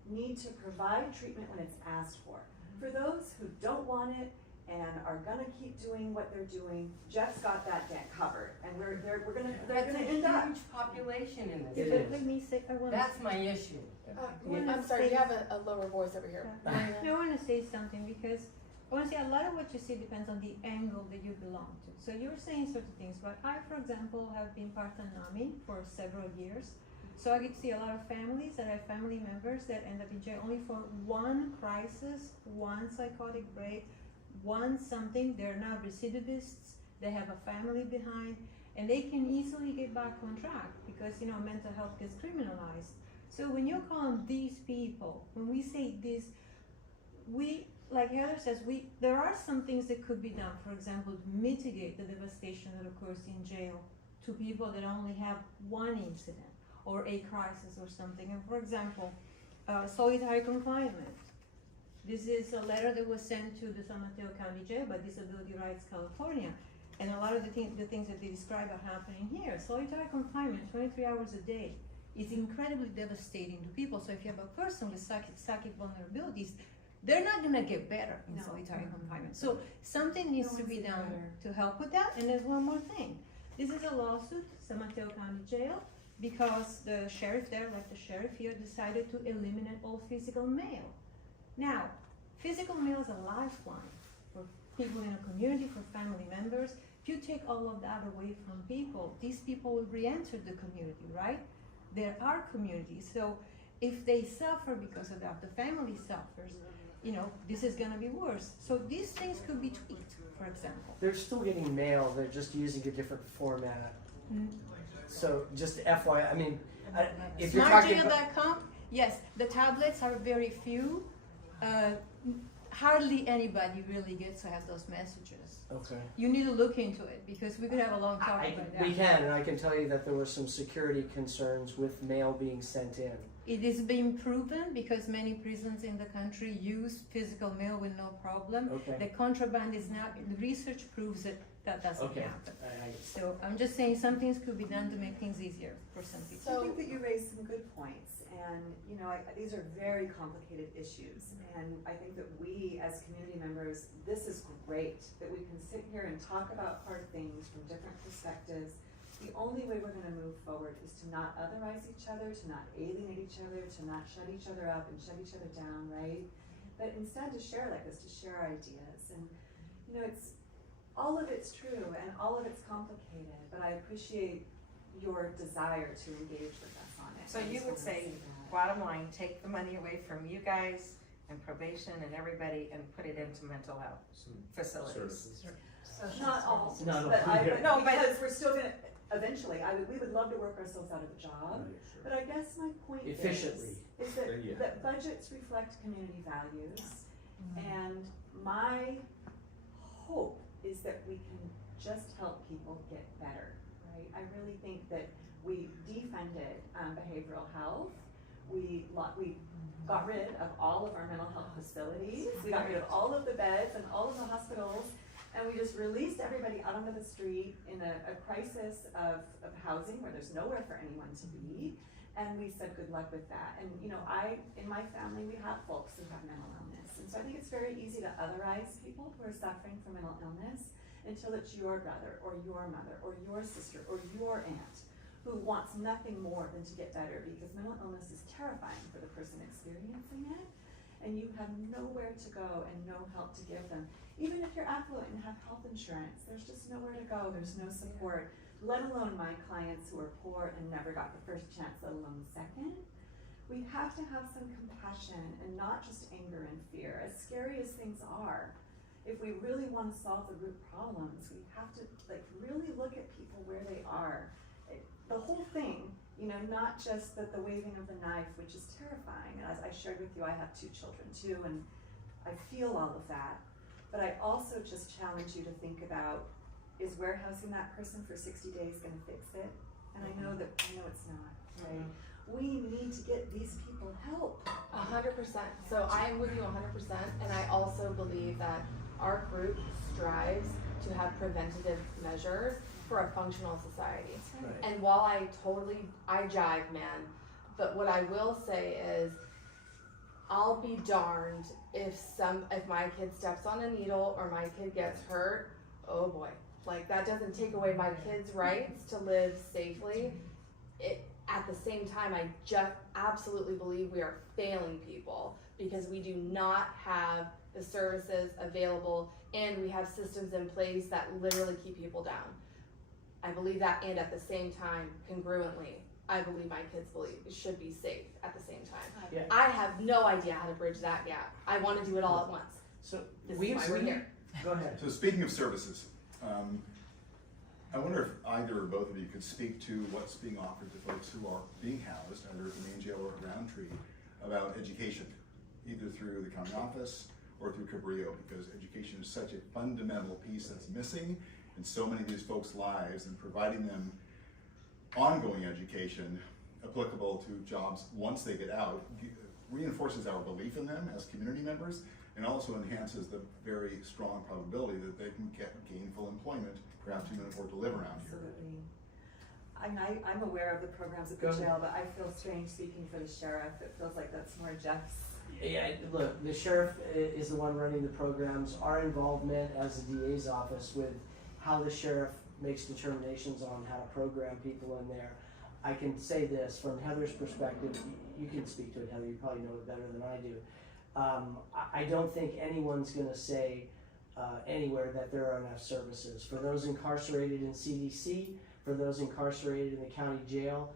need to provide treatment when it's asked for. For those who don't want it and are gonna keep doing what they're doing, Jeff's got that dent covered, and they're gonna That's a end up. huge population in It this. is. Let me say, I want That's my issue. I'm sorry, you have a lower voice over here. I want to say something because I want to say a lot of what you see depends on the angle that you belong to. So you're saying certain things, but I, for example, have been part of NAMI for several years. So I get to see a lot of families that have family members that end up in jail only for one crisis, one psychotic break, one something. They're now recidivists. They have a family behind, and they can easily get back on track because, you know, mental health gets criminalized. So when you call them these people, when we say this, we like Heather says, there are some things that could be done. For example, to mitigate the devastation that occurs in jail to people that only have one incident or a crisis or something. And for example, solitary confinement. This is a letter that was sent to the San Mateo County Jail by Disability Rights California. And a lot of the things that they describe are happening here. Solitary confinement, 23 hours a day, is incredibly devastating to people. So if you have a person with psychic vulnerabilities, they're not gonna get better in solitary confinement. So something needs to be done to help with that. And there's one more thing. This is a lawsuit, San Mateo County Jail, because the sheriff there, like the sheriff here, decided to eliminate all physical mail. Now, physical mail is a lifeline for people in a community, for family members. If you take all of that away from people, these people will re-enter the community, right? There are communities, so if they suffer because of that, the family suffers, you know, this is gonna be worse. So these things could be tweaked, for example. They're still getting mail, they're just using a different format. So just FYI, I mean, if you're talking about... SmartJail.com, yes, the tablets are very few. Hardly anybody really gets to have those messages. Okay. You need to look into it because we could have a long talk about that. We can, and I can tell you that there were some security concerns with mail being sent in. It is being proven because many prisons in the country use physical mail with no problem. Okay. The contraband is not, the research proves that doesn't Okay. happen. So I'm just saying some things could be done to make things easier for some people. I think that you raised some good points, and you know, these are very complicated issues, and I think that we as community members, this is great that we can sit here and talk about hard things from different perspectives. The only way we're going to move forward is to not otherize each other, to not alienate each other, to not shut each other up and shut each other down, right? But instead to share like this, to share ideas, and you know, all of it's true and all of it's complicated, but I appreciate your desire to engage with us on it. So you would say, bottom line, take the money away from you guys and probation and everybody and put it into mental health facilities. Not all, No, but No, but- because we're still gonna, eventually, we would love to work ourselves out of a job, but I guess my point Efficiently. is that budgets reflect community values, and my hope is that we can just help people get better, right? I really think that we defunded behavioral health. We got rid of all of our mental health facilities. We got rid of all of the beds and all of the hospitals, and we just released everybody out onto the street in a crisis of housing where there's nowhere for anyone to be. And we said good luck with that. And you know, in my family, we have folks who have mental illness. And so I think it's very easy to otherize people who are suffering from mental illness until it's your brother or your mother or your sister or your aunt who wants nothing more than to get better, because mental illness is terrifying for the person experiencing it. And you have nowhere to go and no help to give them. Even if you're affluent and have health insurance, there's just nowhere to go, there's no support. Let alone my clients who are poor and never got the first chance, let alone the second. We have to have some compassion and not just anger and fear, as scary as things are. If we really want to solve the root problems, we have to really look at people where they are. The whole thing, you know, not just the waving of the knife, which is terrifying. As I shared with you, I have 2 children too, and I feel all of that. But I also just challenge you to think about, is warehousing that person for 60 days going to fix it? And I know it's not, right? We need to get these people help. 100%. So I am with you 100%, and I also believe that our group strives to have preventative measures for a functional society. Right. And while I jive, man, but what I will say is, I'll be darned if my kid steps on a needle or my kid gets hurt. Oh boy. Like, that doesn't take away my kids' rights to live safely. At the same time, I just absolutely believe we are failing people because we do not have the services available and we have systems in place that literally keep people down. I believe that, and at the same time, congruently, I believe my kids should be safe at the same time. Yeah. I have no idea how to bridge that gap. I want to do it all at once. So This is why we're here. Go ahead. So speaking of services, I wonder if either or both of you could speak to what's being offered to folks who are being housed either at the main jail or at Roundtree about education, either through the county office or through Cabrillo, because education is such a fundamental piece that's missing in so many of these folks' lives, and providing them ongoing education applicable to jobs once they get out reinforces our belief in them as community members, and also enhances the very strong probability that they can get gainful employment, perhaps even or to live around here. Absolutely. I'm aware of the programs at Go the ahead. jail, but I feel strange speaking for the sheriff. It feels like that's more Jeff's. Yeah, look, the sheriff is the one running the programs. Our involvement as the DA's office with how the sheriff makes determinations on how to program people in there. I can say this from Heather's perspective. You can speak to it, Heather. You probably know it better than I do. I don't think anyone's going to say anywhere that there are enough services for those incarcerated in CDC, for those incarcerated in the county jail,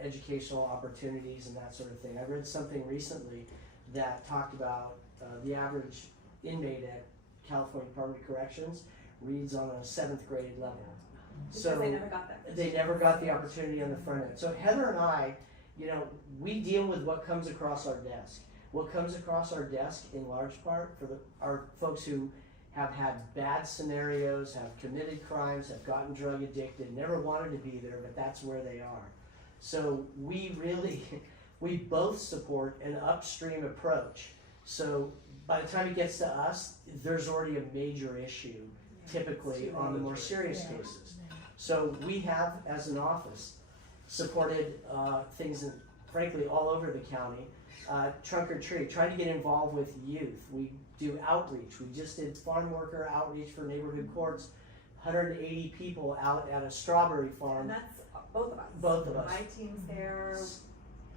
educational opportunities and that sort of thing. I read something recently that talked about the average inmate at California Department of Corrections reads on a 7th grade level. Because So they never got that. they never got the opportunity on the front end. So Heather and I, we deal with what comes across our desk. What comes across our desk in large part for our folks who have had bad scenarios, have committed crimes, have gotten drug addicted, never wanted to be there, but that's where they are. So we both support an upstream approach. So by the time it gets to us, there's already a major issue, typically on the more serious cases. So we have, as an office, supported things, frankly, all over the county. Trunk or treat, trying to get involved with youth. We do outreach. We just did farm worker outreach for neighborhood courts. 180 people out at a strawberry farm. And that's both of us. Both of us. My team's there.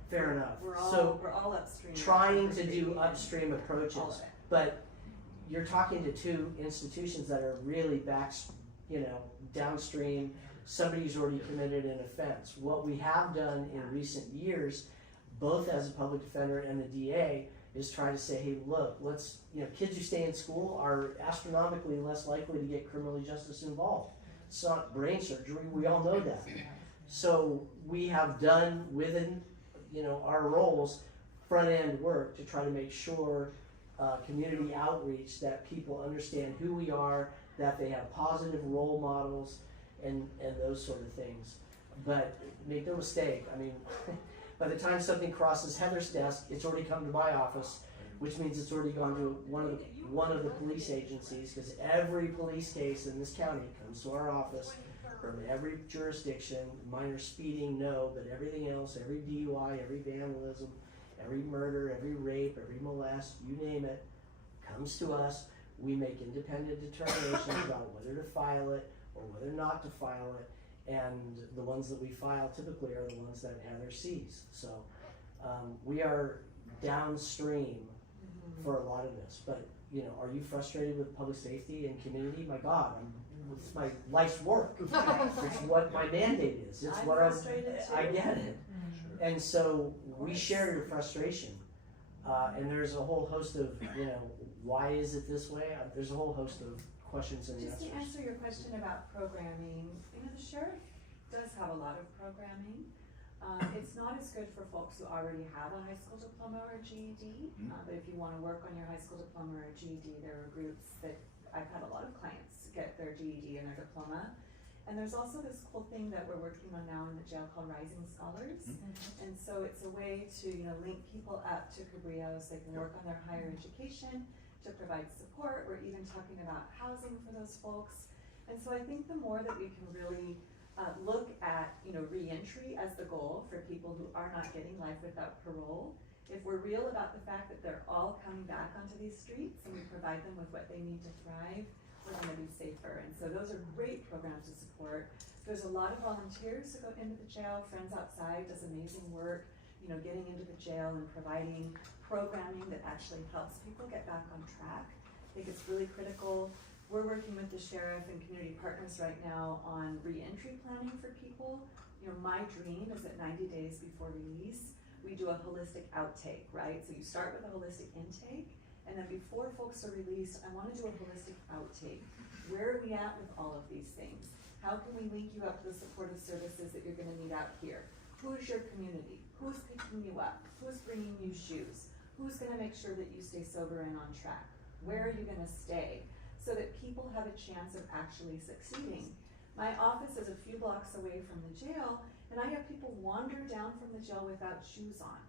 Fair enough. We're So all upstream. trying to do upstream approaches, All of it. but you're talking to two institutions that are really downstream. Somebody's already committed an offense. What we have done in recent years, both as a public defender and the DA, is try to say, hey, look, kids who stay in school are astronomically less likely to get criminal justice involved. It's not brain surgery, we all know that. So we have done within, our roles, front end work to try to make sure community outreach, that people understand who we are, that they have positive role models and those sort of things. But make no mistake, by the time something crosses Heather's desk, it's already come to my office, which means it's already gone to one of the police agencies, because every police case in this county comes to our office from every jurisdiction. Minor speeding, no, but everything else, every DUI, every vandalism, every murder, every rape, every molest, you name it, comes to us. We make independent determinations about whether to file it or whether not to file it. And the ones that we file typically are the ones that Heather sees. So we are downstream for a lot of this. But are you frustrated with public safety and community? My God, it's my life's work. It's what my mandate is. It's I'm what frustrated too. I get it. And so we share your frustration. And there's a whole host of why is it this way? There's a whole host of questions and Just answers. to answer your question about programming, the sheriff does have a lot of programming. It's not as good for folks who already have a high school diploma or GED, but if you want to work on your high school diploma or GED, there are groups that I've had a lot of clients get their GED and their diploma. And there's also this cool thing that we're working on now in the jail called Rising Scholars. And so it's a way to link people up to Cabrillo so they can work on their higher education, to provide support. We're even talking about housing for those folks. And so I think the more that we can really look at re-entry as the goal for people who are not getting life without parole, if we're real about the fact that they're all coming back onto these streets and we provide them with what they need to thrive, we're going to be safer. And so those are great programs to support. There's a lot of volunteers who go into the jail. Friends Outside does amazing work, getting into the jail and providing programming that actually helps people get back on track. I think it's really critical. We're working with the sheriff and community partners right now on re-entry planning for people. My dream is that 90 days before release, we do a holistic outtake, right? So you start with a holistic intake, and then before folks are released, I want to do a holistic outtake. Where are we at with all of these things? How can we link you up to the supportive services that you're going to need out here? Who's your community? Who's picking you up? Who's bringing you shoes? Who's going to make sure that you stay sober and on track? Where are you gonna stay? So that people have a chance of actually succeeding. My office is a few blocks away from the jail, and I have people wander down from the jail without shoes on.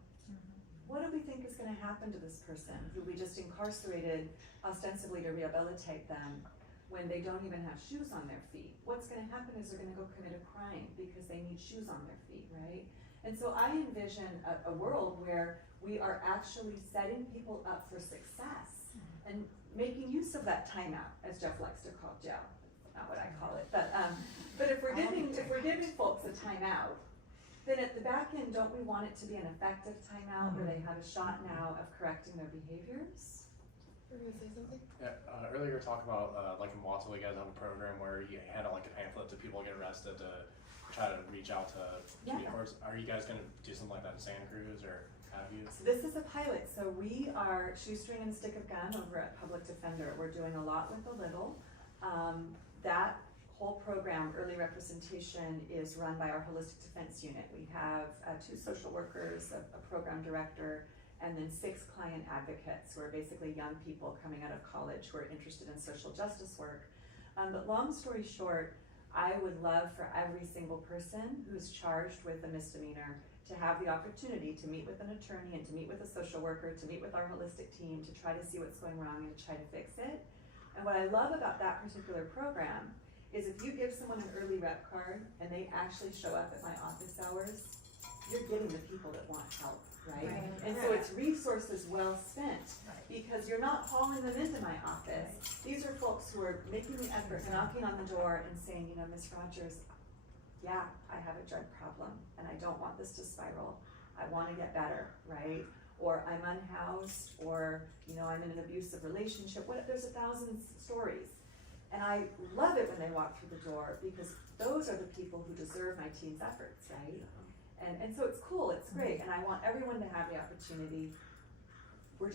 What do we think is gonna happen to this person who we just incarcerated ostensibly to rehabilitate them when they don't even have shoes on their feet? What's gonna happen is they're gonna go commit a crime because they need shoes on their feet, right? And so I envision a world where we are actually setting people up for success and making use of that timeout, as Jeff likes to call jail. Not what I call it, but if we're giving folks a timeout, then at the back end, don't we want it to be an effective timeout where they have a shot now of correcting their behaviors? Were you gonna say something? Yeah, earlier talk about like in Watson, you guys have a program where you hand out like a pamphlet to people who get arrested to try to reach out to communities. Are you guys gonna do something like that in Santa Cruz, or have you? So this is a pilot. So we are shoestring and stick of gun over at Public Defender. We're doing a lot with a little. That whole program, early representation, is run by our holistic defense unit. We have 2 social workers, a program director, and then 6 client advocates who are basically young people coming out of college who are interested in social justice work. But long story short, I would love for every single person who's charged with a misdemeanor to have the opportunity to meet with an attorney and to meet with a social worker, to meet with our holistic team, to try to see what's going wrong and to try to fix it. And what I love about that particular program is if you give someone an early rep card and they actually show up at my office hours, you're getting the people that want help, right? And so it's resources well spent because you're not hauling them into my office. These are folks who are making the effort, knocking on the door and saying, you know, Miss Rogers, yeah, I have a drug problem and I don't want this to spiral. I want to get better, right? Or I'm unhoused, or, you know, I'm in an abusive relationship. There's 1,000 stories. And I love it when they walk through the door because those are the people who deserve my team's efforts, right? And so it's cool, it's great, and I want everyone to have the opportunity. We're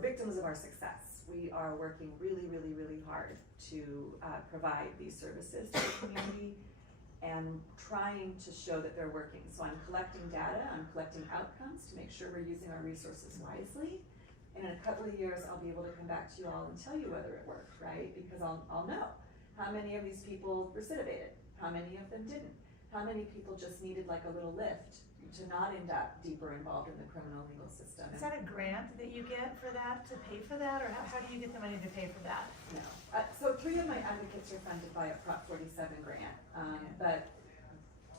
victims of our success. We are working really, really, really hard to provide these services to the community and trying to show that they're working. So I'm collecting data, I'm collecting outcomes to make sure we're using our resources wisely. And in a couple of years, I'll be able to come back to you all and tell you whether it worked, right? Because I'll know how many of these people recidivated, how many of them didn't, how many people just needed like a little lift to not end up deeper involved in the criminal legal system. Is that a grant that you get for that, to pay for that, or how do you get the money to pay for that? No. So 3 of my advocates are funded by a Prop 47 grant, but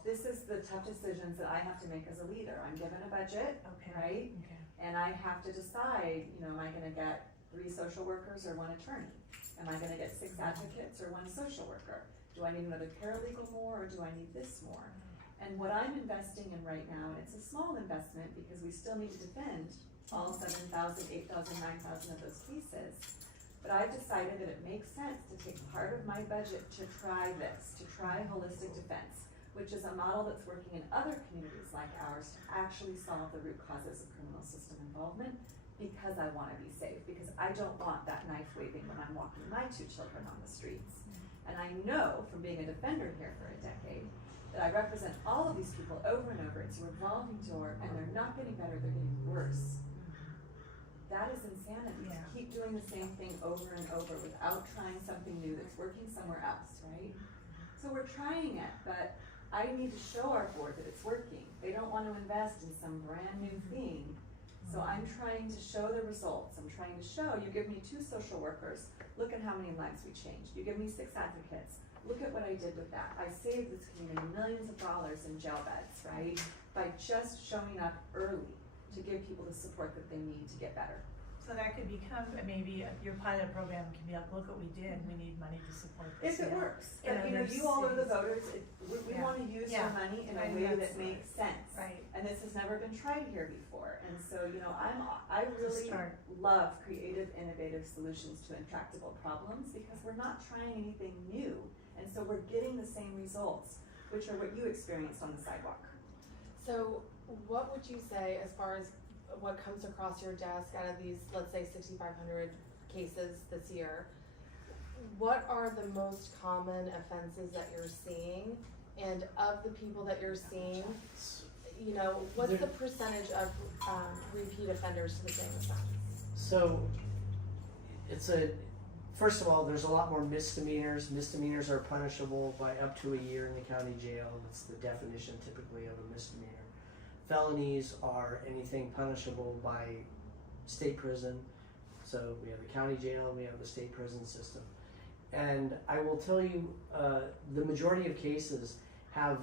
this is the tough decisions that I have to make as a leader. I'm given a budget, right? Okay. And I have to decide, you know, am I gonna get 3 social workers or 1 attorney? Am I gonna get 6 advocates or 1 social worker? Do I need another paralegal more, or do I need this more? And what I'm investing in right now, and it's a small investment because we still need to defend all 7,000, 8,000, 9,000 of those cases, but I've decided that it makes sense to take part of my budget to try this, to try holistic defense, which is a model that's working in other communities like ours to actually solve the root causes of criminal system involvement, because I want to be safe, because I don't want that knife waving when I'm walking my 2 children on the streets. And I know from being a defender here for a decade that I represent all of these people over and over. It's a revolving door, and they're not getting better, they're getting worse. That is insanity, to keep doing the same thing over and over without trying something new that's working somewhere else, right? So we're trying it, but I need to show our board that it's working. They don't want to invest in some brand new thing. So I'm trying to show the results. I'm trying to show, you give me 2 social workers, look at how many lives we changed. You give me 6 advocates, look at what I did with that. I saved this community millions of dollars in jail beds, right? By just showing up early to give people the support that they need to get better. So that could become, maybe your pilot program can be like, look what we did, we need money to support this. If it works. In But you know, other you all are the cities. voters, we want to use your money in a way that makes sense. Right. And this has never been tried here before. And so, you know, I really start. love creative, innovative solutions to intractable problems because we're not trying anything new. And so we're getting the same results, which are what you experienced on the sidewalk. So what would you say as far as what comes across your desk out of these, let's say 6,500 cases this year? What are the most common offenses that you're seeing? And of the people that you're seeing, you know, what's the percentage of repeat offenders to the same offense? So First of all, there's a lot more misdemeanors. Misdemeanors are punishable by up to a year in the county jail. That's the definition typically of a misdemeanor. Felonies are anything punishable by state prison. So we have the county jail, we have the state prison system. And I will tell you, the majority of cases have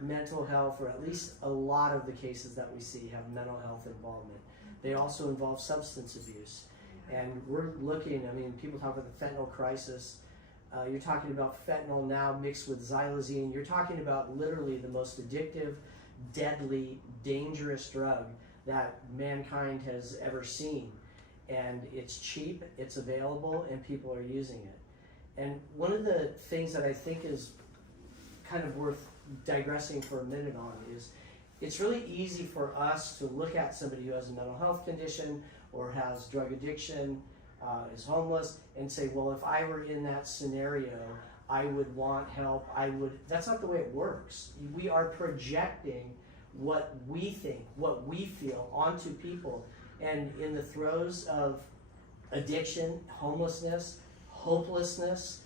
mental health, or at least a lot of the cases that we see have mental health involvement. They also involve substance abuse. And we're looking, I mean, people talk about the fentanyl crisis. You're talking about fentanyl now mixed with xylazine. You're talking about literally the most addictive, deadly, dangerous drug that mankind has ever seen. And it's cheap, it's available, and people are using it. And one of the things that I think is kind of worth digressing for a minute on is it's really easy for us to look at somebody who has a mental health condition or has drug addiction, is homeless, and say, well, if I were in that scenario, I would want help, that's not the way it works. We are projecting what we think, what we feel onto people. And in the throes of addiction, homelessness, hopelessness,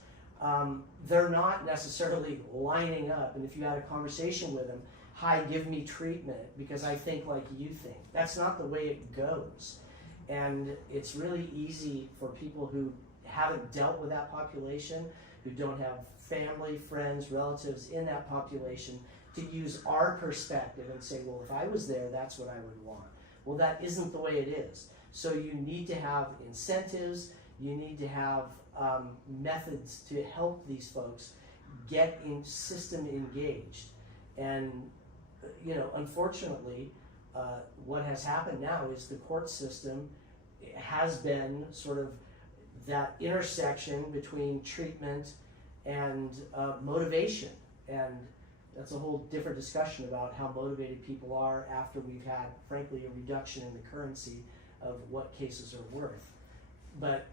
they're not necessarily lining up. And if you had a conversation with them, hi, give me treatment because I think like you think. That's not the way it goes. And it's really easy for people who haven't dealt with that population, who don't have family, friends, relatives in that population, to use our perspective and say, well, if I was there, that's what I would want. Well, that isn't the way it is. So you need to have incentives, you need to have methods to help these folks get in system engaged. And, you know, unfortunately, what has happened now is the court system has been sort of that intersection between treatment and motivation. And that's a whole different discussion about how motivated people are after we've had, frankly, a reduction in the currency of what cases are worth. But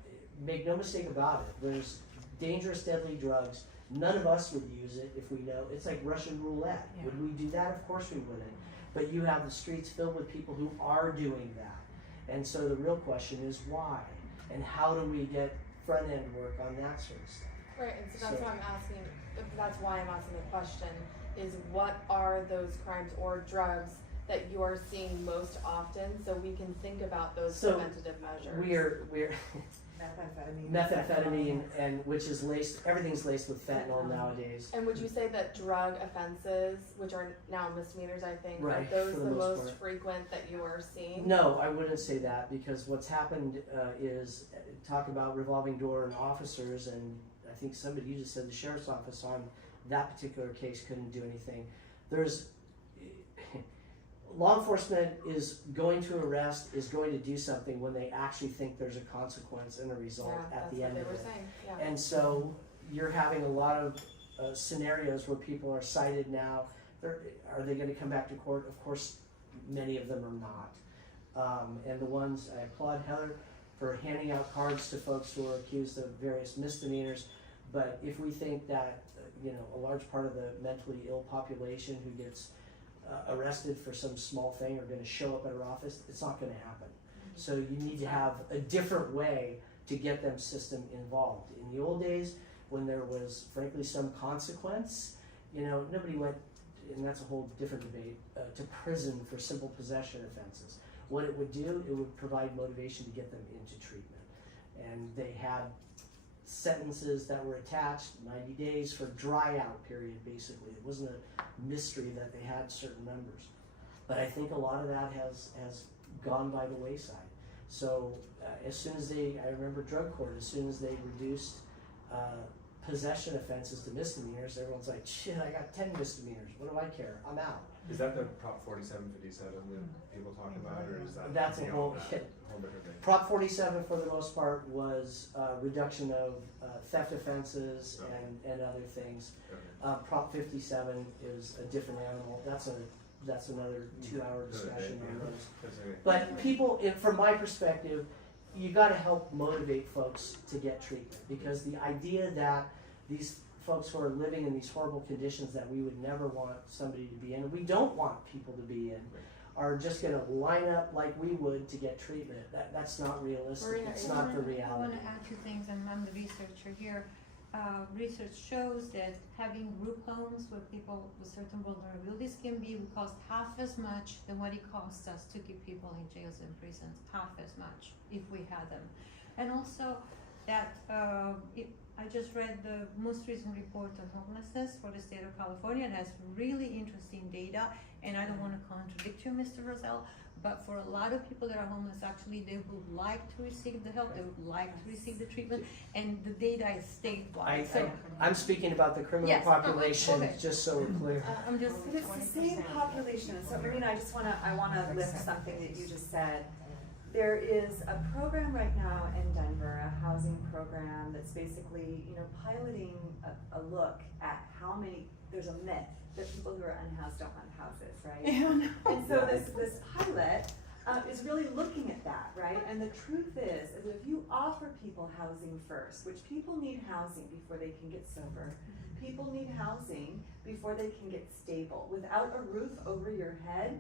make no mistake about it, there's dangerous, deadly drugs. None of us would use it if we know. It's like Russian roulette. Yeah. Would we do that? Of course we wouldn't. But you have the streets filled with people who are doing that. And so the real question is why? And how do we get front end work on that sort of stuff? Right, and so that's what I'm asking, that's why I'm asking the question, is what are those crimes or drugs that you are seeing most often, so we can think about those preventative measures? We're methamphetamine, and which is laced, everything's laced with fentanyl nowadays. And would you say that drug offenses, which are now misdemeanors, I think, Right, are those for the the most most part. frequent that you are seeing? No, I wouldn't say that, because what's happened is, talk about revolving door and officers, and I think somebody, you just said the sheriff's office on that particular case couldn't do anything. Law enforcement is going to arrest, is going to do something when they actually think there's a consequence and a result at the end of it. Yeah. And so you're having a lot of scenarios where people are cited now. Are they going to come back to court? Of course, many of them are not. And the ones, I applaud Heather for handing out cards to folks who are accused of various misdemeanors. But if we think that, you know, a large part of the mentally ill population who gets arrested for some small thing are going to show up at our office, it's not going to happen. So you need to have a different way to get them system involved. In the old days, when there was frankly some consequence, you know, nobody went, and that's a whole different debate, to prison for simple possession offenses. What it would do, it would provide motivation to get them into treatment. And they had sentences that were attached, 90 days for dry out period, basically. It wasn't a mystery that they had certain numbers. But I think a lot of that has gone by the wayside. So as soon as I remember drug court, as soon as they reduced possession offenses to misdemeanors, everyone's like, shit, I got 10 misdemeanors, what do I care, I'm out. Is that the Prop 4757 that people talk about, or is that That's a whole different thing? Prop 47 for the most part was reduction of theft offenses and other things. Okay. Prop 57 is a different animal. That's another 2-hour discussion on those. That's okay. But people, from my perspective, you got to help motivate folks to get treatment, because the idea that these folks who are living in these horrible conditions that we would never want somebody to be in, and we don't want people to be in, are just gonna line up like we would to get treatment. That's not realistic, it's not the I reality. want to add two things, and I'm the researcher here. Research shows that having group homes where people with certain vulnerabilities can be would cost half as much than what it costs us to keep people in jails and prisons, half as much if we had them. And also that I just read the most recent report on homelessness for the state of California. It has really interesting data, and I don't want to contradict you, Mr. Rosell, but for a lot of people that are homeless, actually they would like to receive the help, they would like to receive the treatment, and the data is statewide. I'm speaking about the criminal Yes, population, okay. just so we're clear. I'm just. But it's the same population, so Marina, I wanna lift something that you just said. There is a program right now in Denver, a housing program that's basically, piloting a look at how many, there's a myth that people who are unhoused don't want houses, right? And so this pilot is really looking at that, right? And the truth is that if you offer people housing first, which people need housing before they can get sober, people need housing before they can get stable. Without a roof over your head,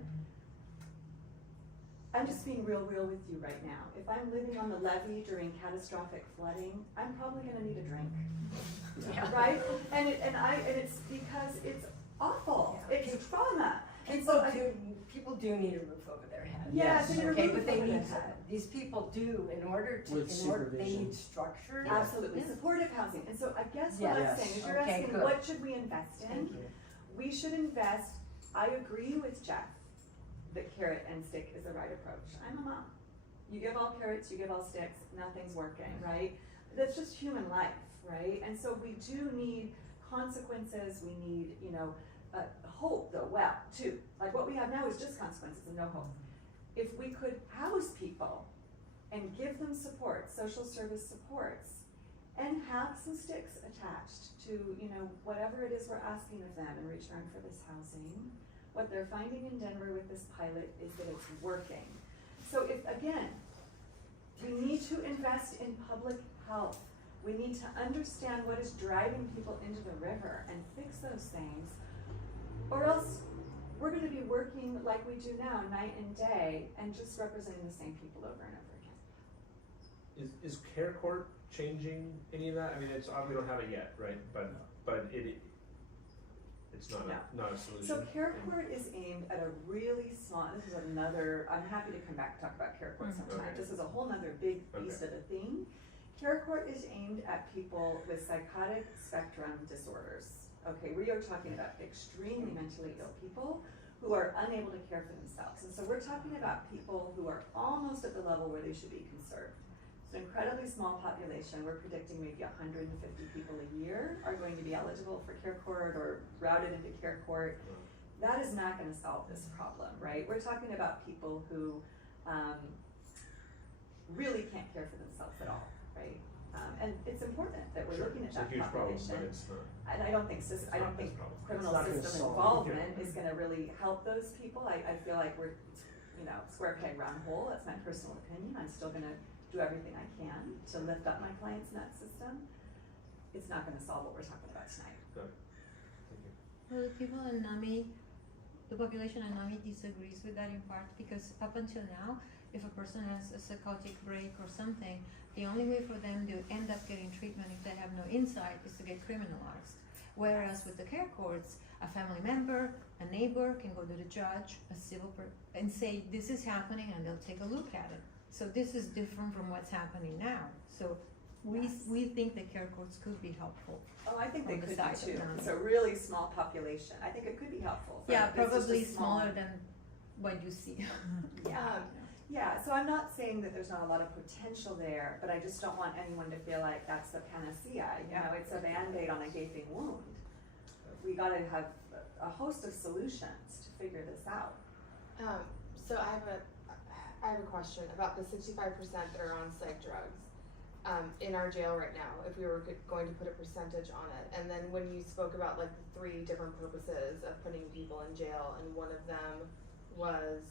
I'm just being real with you right now. If I'm living on the levee during catastrophic flooding, I'm probably gonna need a drink, right? And it's because it's awful, it's trauma. And so People do need a roof over their head. Yeah, they need a Okay, roof but they over their need, head. these people do, With they supervision. need structure. Absolutely, supportive housing. And so I guess what I'm Yes. saying is you're Okay, asking, good. what should we invest in? Thank you. We should invest, I agree with Jeff, that carrot and stick is the right approach. I'm a mom. You give all carrots, you give all sticks, nothing's working, right? That's just human life, right? And so we do need consequences, we need, hope though, too. Like what we have now is just consequences and no hope. If we could house people and give them support, social service supports, and have some sticks attached to, whatever it is we're asking of them in return for this housing, what they're finding in Denver with this pilot is that it's working. So we need to invest in public health. We need to understand what is driving people into the river and fix those things. Or else we're gonna be working like we do now, night and day, and just representing the same people over and over again. Is care court changing any of that? I mean, we don't have it yet, right? But it's not a solution. So care court is aimed at a really small, this is another, I'm happy to come back and talk about care court sometime. Okay. This is a whole nother big beast of a thing. Care court is aimed at people with psychotic spectrum disorders. Okay, we are talking about extremely mentally ill people who are unable to care for themselves. And so we're talking about people who are almost at the level where they should be conserved. It's an incredibly small population. We're predicting maybe 150 people a year are going to be eligible for care court or routed into care court. That is not going to solve this problem, right? We're talking about people who really can't care for themselves at all, right? And it's important that we're looking at that It's a huge problem, population. but it's not. And I don't think I don't think criminal It's not gonna system solve it. involvement is gonna really help those people. I feel like we're, square peg round hole. That's my personal opinion. I'm still gonna do everything I can to lift up my clients in that system. It's not gonna solve what we're talking about tonight. Thank you. Well, the people in NAMI, the population in NAMI disagrees with that in part because up until now, if a person has a psychotic break or something, the only way for them to end up getting treatment if they have no insight is to get criminalized. Whereas with the care courts, a family member, a neighbor can go to the judge, and say, this is happening, and they'll take a look at it. So this is different from what's happening now. So we think the care courts could be helpful. Oh, I think they On the could side be of too. NAMI. It's a really small population. I think it could be helpful. Yeah, It's just a probably small- smaller than what you see. Yeah, so I'm not saying that there's not a lot of potential there, but I just don't want anyone to feel like that's the panacea. It's a Band-Aid on a gaping wound. We gotta have a host of solutions to figure this out. So I have a question about the 65% that are on psych drugs in our jail right now, if we were going to put a percentage on it. And then when you spoke about like the 3 different purposes of putting people in jail, and one of them was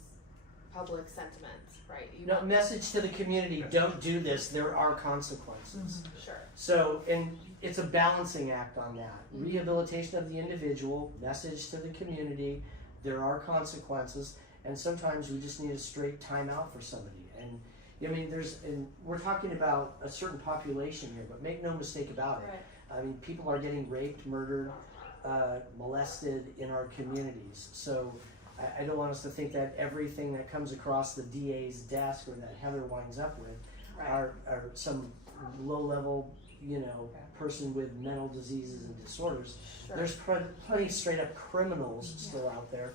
public sentiment, right? No, message to the community, don't do this, there are consequences. Sure. So, and it's a balancing act on that. Rehabilitation of the individual, message to the community, there are consequences. and sometimes we just need a straight timeout for somebody. And I mean, we're talking about a certain population here, but make no mistake about it. Right. I mean, people are getting raped, murdered, molested in our communities. So I don't want us to think that everything that comes across the DA's desk or that Heather winds up with are some low-level, person with mental diseases and disorders. Sure. There's plenty straight up criminals still out there,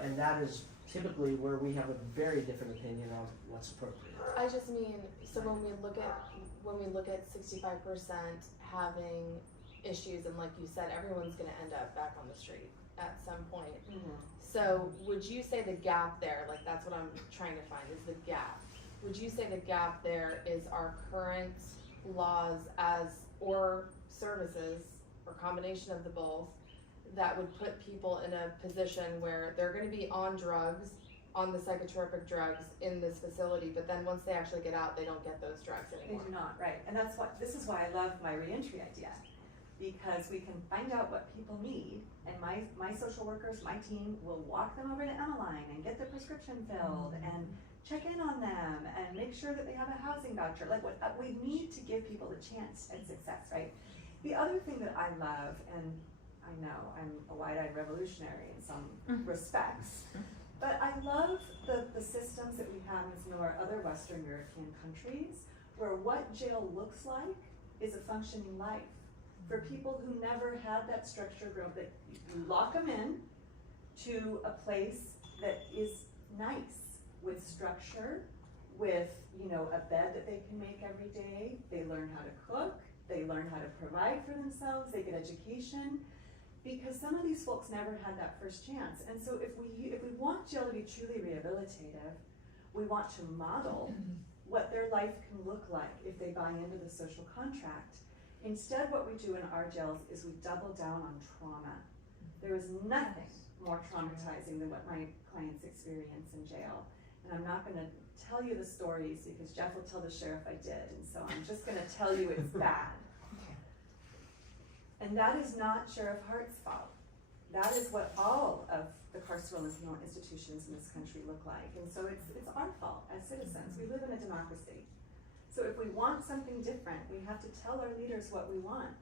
and that is typically where we have a very different opinion on what's appropriate. I just mean, so when we look at 65% having issues, and like you said, everyone's going to end up back on the street at some point. So would you say the gap there, like that's what I'm trying to find, is the gap? Would you say the gap there is our current laws or services, or combination of the both, that would put people in a position where they're going to be on drugs, on the psychotropic drugs in this facility, but then once they actually get out, they don't get those drugs anymore? They do not, right. And this is why I love my reentry idea, because we can find out what people need, and my social workers, my team, will walk them over to Emmeline and get their prescription filled and check in on them and make sure that they have a housing voucher. Like we need to give people a chance at success, right? The other thing that I love, and I know I'm a wide-eyed revolutionary in some respects, but I love the systems that we have in some of our other Western European countries, where what jail looks like is a functioning life. For people who never had that structure growth, that you lock them in to a place that is nice, with structure, with a bed that they can make every day. They learn how to cook, they learn how to provide for themselves, they get education, because some of these folks never had that first chance. And so if we want jail to be truly rehabilitative, we want to model what their life can look like if they buy into the social contract. Instead, what we do in our jails is we double down on trauma. There is nothing more traumatizing than what my clients experience in jail. And I'm not going to tell you the stories because Jeff will tell the sheriff I did, and so I'm just going to tell you it's bad. And that is not Sheriff Hart's fault. That is what all of the carceral and penal institutions in this country look like. And so it's our fault as citizens. We live in a democracy. So if we want something different, we have to tell our leaders what we want.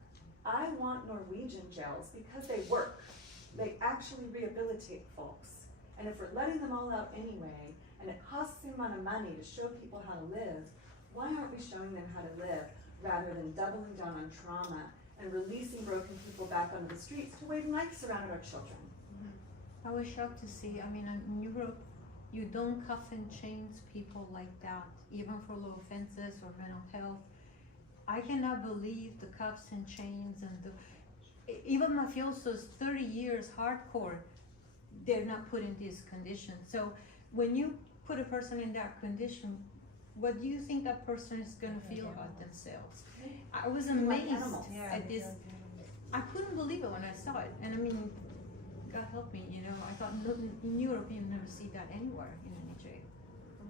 I want Norwegian jails because they work. They actually rehabilitate folks. And if we're letting them all out anyway, and it costs the amount of money to show people how to live, why aren't we showing them how to live rather than doubling down on trauma and releasing broken people back onto the streets to wave knives around at our children? I was shocked to see, in Europe, you don't cuff and chains people like that, even for low offenses or mental health. I cannot believe the cuffs and chains and even mafiosos, 30 years hardcore, they're not put in these conditions. So when you put a person in that condition, what do you think that person is going to feel about themselves? I was amazed at this. I couldn't believe it when I saw it. And God help me, I thought in Europe you never see that anywhere in any jail.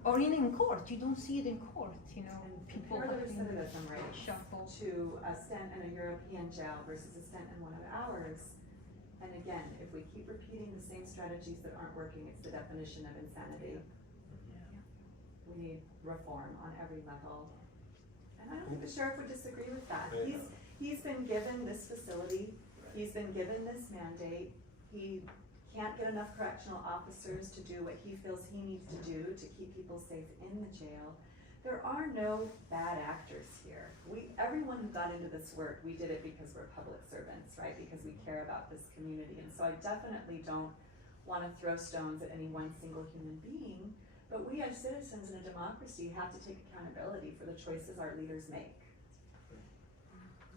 Or even in court, you don't see it in court, And people compare the having recidivism rate shuffle. to a stint in a European jail versus a stint in one of ours. And again, if we keep repeating the same strategies that aren't working, it's the definition of insanity. We need reform on every level. And I don't think the sheriff would disagree with that. He's been given this facility, he's been given this mandate, he can't get enough correctional officers to do what he feels he needs to do to keep people safe in the jail. There are no bad actors here. Everyone who got into this work, we did it because we're public servants, right? Because we care about this community. And so I definitely don't want to throw stones at any one single human being, but we as citizens in a democracy have to take accountability for the choices our leaders make.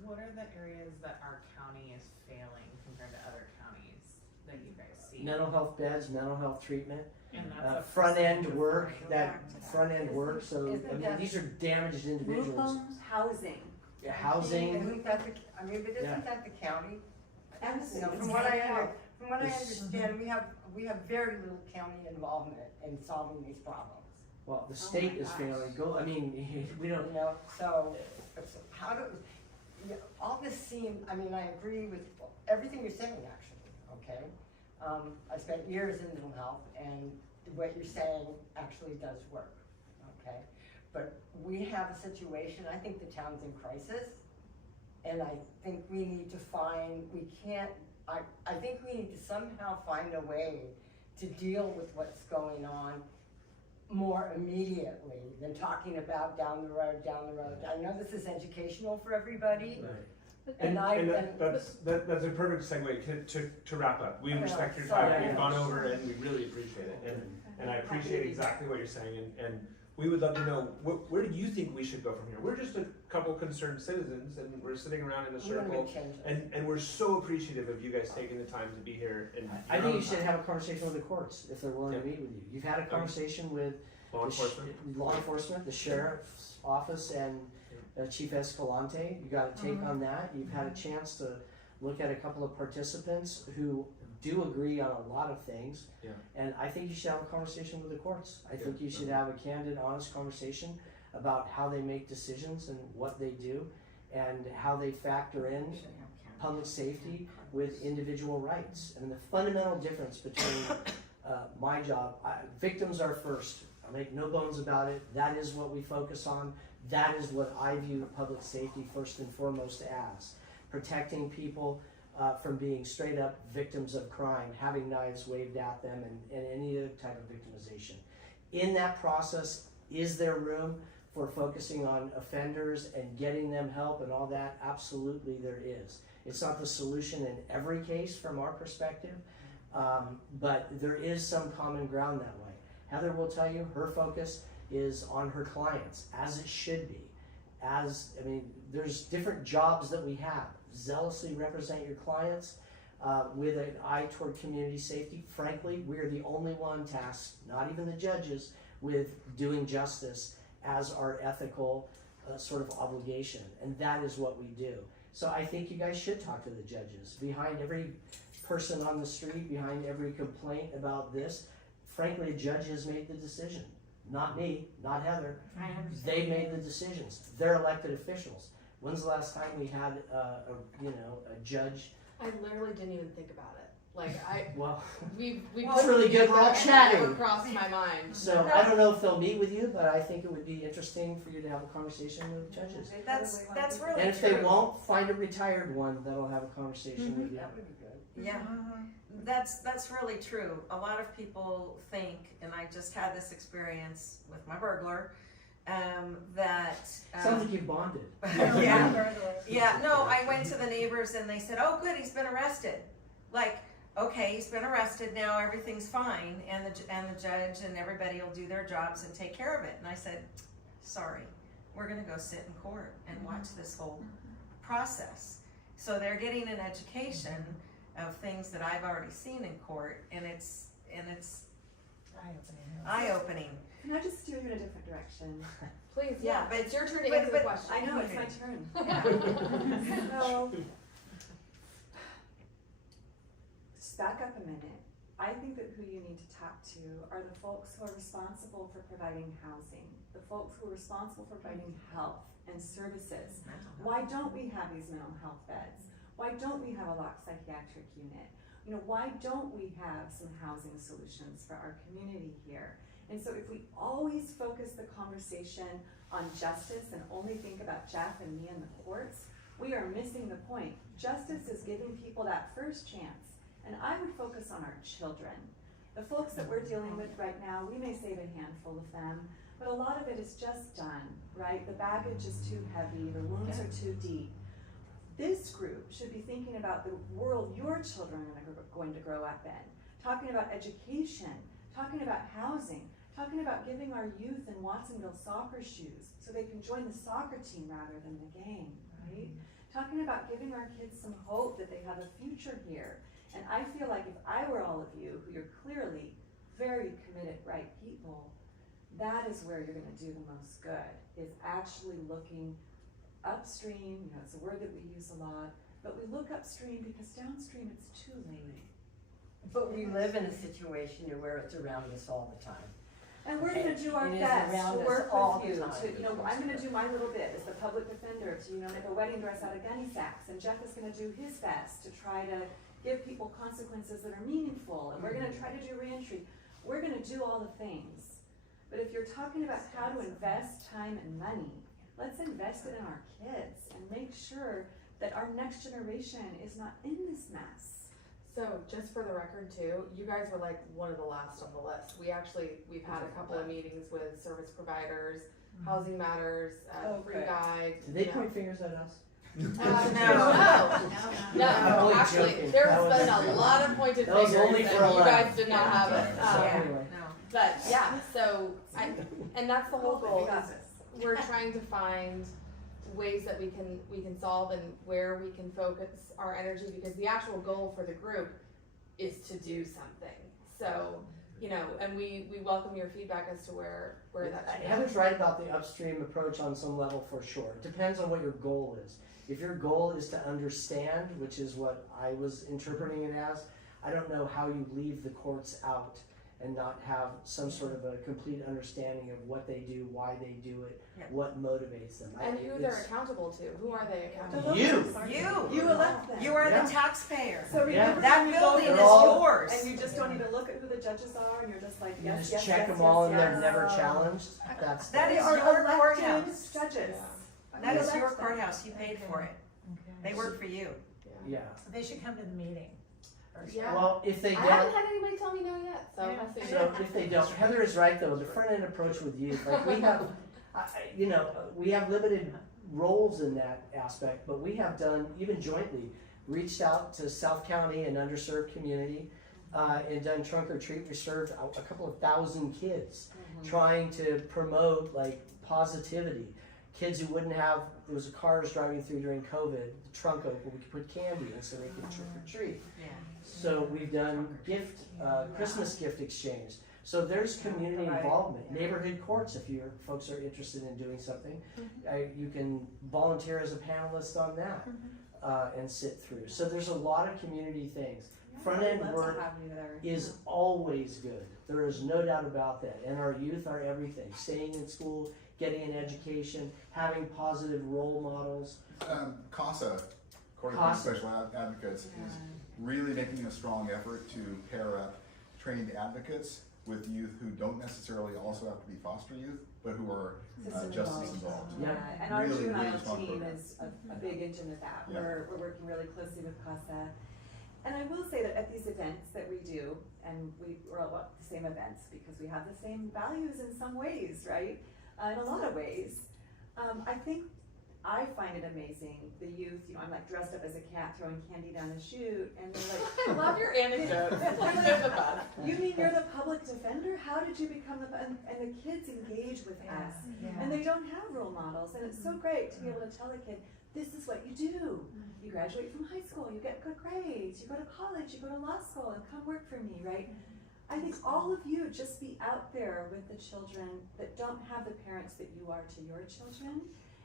What are the areas that our county is failing compared to other counties that you guys see? Mental health beds, mental health treatment, And that's a front end percentage of work, revenue. front end work. So these are damaged individuals. Housing. Yeah, housing. Isn't that isn't that the county? And You know, from what I understand, we have very little county involvement in solving these problems. Well, the state is failing. We don't. So how do all this seem? I agree with everything you're saying, actually. Okay, I spent years in mental health, and what you're saying actually does work, okay? But we have a situation, I think the town's in crisis, and I think we need to find, I think we need to somehow find a way to deal with what's going on more immediately than talking about down the road. I know this is educational for everybody, And that's a perfect segue to wrap up. We respect your time, Sorry. we've gone over, and we really appreciate it. And I appreciate exactly what you're saying, and we would love to know, where do you think we should go from here? We're just a couple concerned citizens, and we're sitting around in a circle, and we're so appreciative of you guys taking the time to be here. And I think you should have a conversation with the courts if they're willing to meet with you. You've had a conversation with law enforcement, the sheriff's office, and Chief Escalante. You got a take on that. You've had a chance to look at a couple of participants who do agree on a lot of things. Yeah. And I think you should have a conversation with the courts. I think you should have a candid, honest conversation about how they make decisions and what they do and how they factor in public safety with individual rights. And the fundamental difference between my job, victims are first. I make no bones about it. That is what we focus on. That is what I view public safety first and foremost as. Protecting people from being straight up victims of crime, having knives waved at them, and any other type of victimization. In that process, is there room for focusing on offenders and getting them help and all that? Absolutely there is. It's not the solution in every case from our perspective, but there is some common ground that way. Heather will tell you her focus is on her clients, as it should be. There's different jobs that we have. Zealously represent your clients with an eye toward community safety. Frankly, we're the only one tasked, not even the judges, with doing justice as our ethical sort of obligation. And that is what we do. So I think you guys should talk to the judges. Behind every person on the street, behind every complaint about this, frankly, a judge has made the decision. Not me, not Heather. They made the decisions. They're elected officials. When's the last time we had a judge? I literally didn't even think about it. We it's really good. We're all chatting. Never crossed my mind. So I don't know if they'll meet with you, but I think it would be interesting for you to have a conversation with judges. That's really And if true. they won't, find a retired one that'll have a conversation with you. That would be good. Yeah, that's really true. A lot of people think, and I just had this experience with my burglar, that Sounds like you bonded. yeah. No, I went to the neighbors and they said, "Oh, good, he's been arrested." Okay, he's been arrested now. Everything's fine, and the judge and everybody will do their jobs and take care of it. And I said, "Sorry, we're gonna go sit in court and watch this whole process." So they're getting an education of things that I've already seen in court, and it's eye-opening. Can I just steer you in a different direction? Please, Yeah, but it's your turn to but- answer the but question. I know, it's my turn. So, just back up a minute. I think that who you need to talk to are the folks who are responsible for providing housing, the folks who are responsible for providing health and services. Why don't we have these mental health beds? Why don't we have a locked psychiatric unit? Why don't we have some housing solutions for our community here? And so if we always focus the conversation on justice and only think about Jeff and me and the courts, we are missing the point. Justice is giving people that first chance. And I would focus on our children. The folks that we're dealing with right now, we may save a handful of them, but a lot of it is just done, right? The baggage is too heavy, the wounds are too deep. This group should be thinking about the world your children are going to grow up in, talking about education, talking about housing, talking about giving our youth in Watsonville soccer shoes so they can join the soccer team rather than the game, right? Talking about giving our kids some hope that they have a future here. And I feel like if I were all of you, who you're clearly very committed, right people, that is where you're gonna do the most good, is actually looking upstream. It's a word that we use a lot, but we look upstream because downstream it's too late. But we live in a situation where it's around us all the time. And we're gonna do our It is best around to us work all with the you, time. I'm gonna do my little bit as the public defender to, make a wedding dress out of gunny sacks, and Jeff is gonna do his best to try to give people consequences that are meaningful, and we're gonna try to do reentry. we're gonna do all the things. But if you're talking about how to invest time and money, let's invest it in our kids and make sure that our next generation is not in this mess. So just for the record too, you guys were like one of the last on the list. We've had a couple of meetings with service providers, Housing Matters, Free good. Guide. Did they you know. point fingers at us? No, I'm only actually, joking. there's That was- been a lot of pointed that was fingers, only and for a you laugh. guys did not have it. So anyway. But yeah, so and that's the whole goal. We got Is this. we're trying to find ways that we can solve and where we can focus our energy, because the actual goal for the group is to do something. So, you know, and we welcome your feedback as to where that should go. Heather's right about the upstream approach on some level for sure. It depends on what your goal is. If your goal is to understand, which is what I was interpreting it as, I don't know how you leave the courts out and not have some sort of a complete understanding of what they do, why they do it, what motivates them. And who they're accountable to. Who are they accountable to? You elect them. You are Yeah. the taxpayer. So remember That when you go building there is They're all- yours. and you just don't even look at who the judges are, and you're just like, You yes, just yes, check yes, them yes, all and yes. they're never challenged. That's That They is are your elected courthouse. judges. That We is your elect them. courthouse. You paid for it. They work for you. yeah. So they should come to the meeting. first. Yeah. Well, if they I haven't don't, had anybody tell me no yet, so Yeah. I'll see. so if they don't, Heather is right though. The front end approach with youth, like we have, we have limited roles in that aspect, but we have done even jointly reached out to South County and underserved community, and done trunk or treat. We served a couple of thousand kids, trying to promote like positivity. Kids who wouldn't have, there was cars driving through during COVID, the trunk open, we could put candy in so they could trick or treat. So we've done Christmas gift exchange. So there's community involvement, neighborhood courts if your folks are interested in doing something. You can volunteer as a panelist on that and sit through. So there's a lot of community things. Front end Love to work have you there. is always good. There is no doubt about that. And our youth are everything. Staying in school, getting an education, having positive role models. CASA, Coordinating Special Advocates, is really making a strong effort to pair up trained advocates with youth who don't necessarily also have to be foster youth, but who are justice involved. Yeah. And our Really, juvenile really strong team program. is a big engine of that. Yeah. We're working really closely with CASA. And I will say that at these events that we do, and we're all about the same events because we have the same values in some ways, right? In a lot of ways. I find it amazing, the youth, I'm like dressed up as a cat throwing candy down the chute, and they're like, I love your anecdotes. They're the best. you mean you're the public defender? How did you become and the kids engage with us. And they don't have role models, and it's so great to be able to tell a kid, this is what you do. You graduate from high school, you get good grades, you go to college, you go to law school, and come work for me, right? I think all of you just be out there with the children that don't have the parents that you are to your children.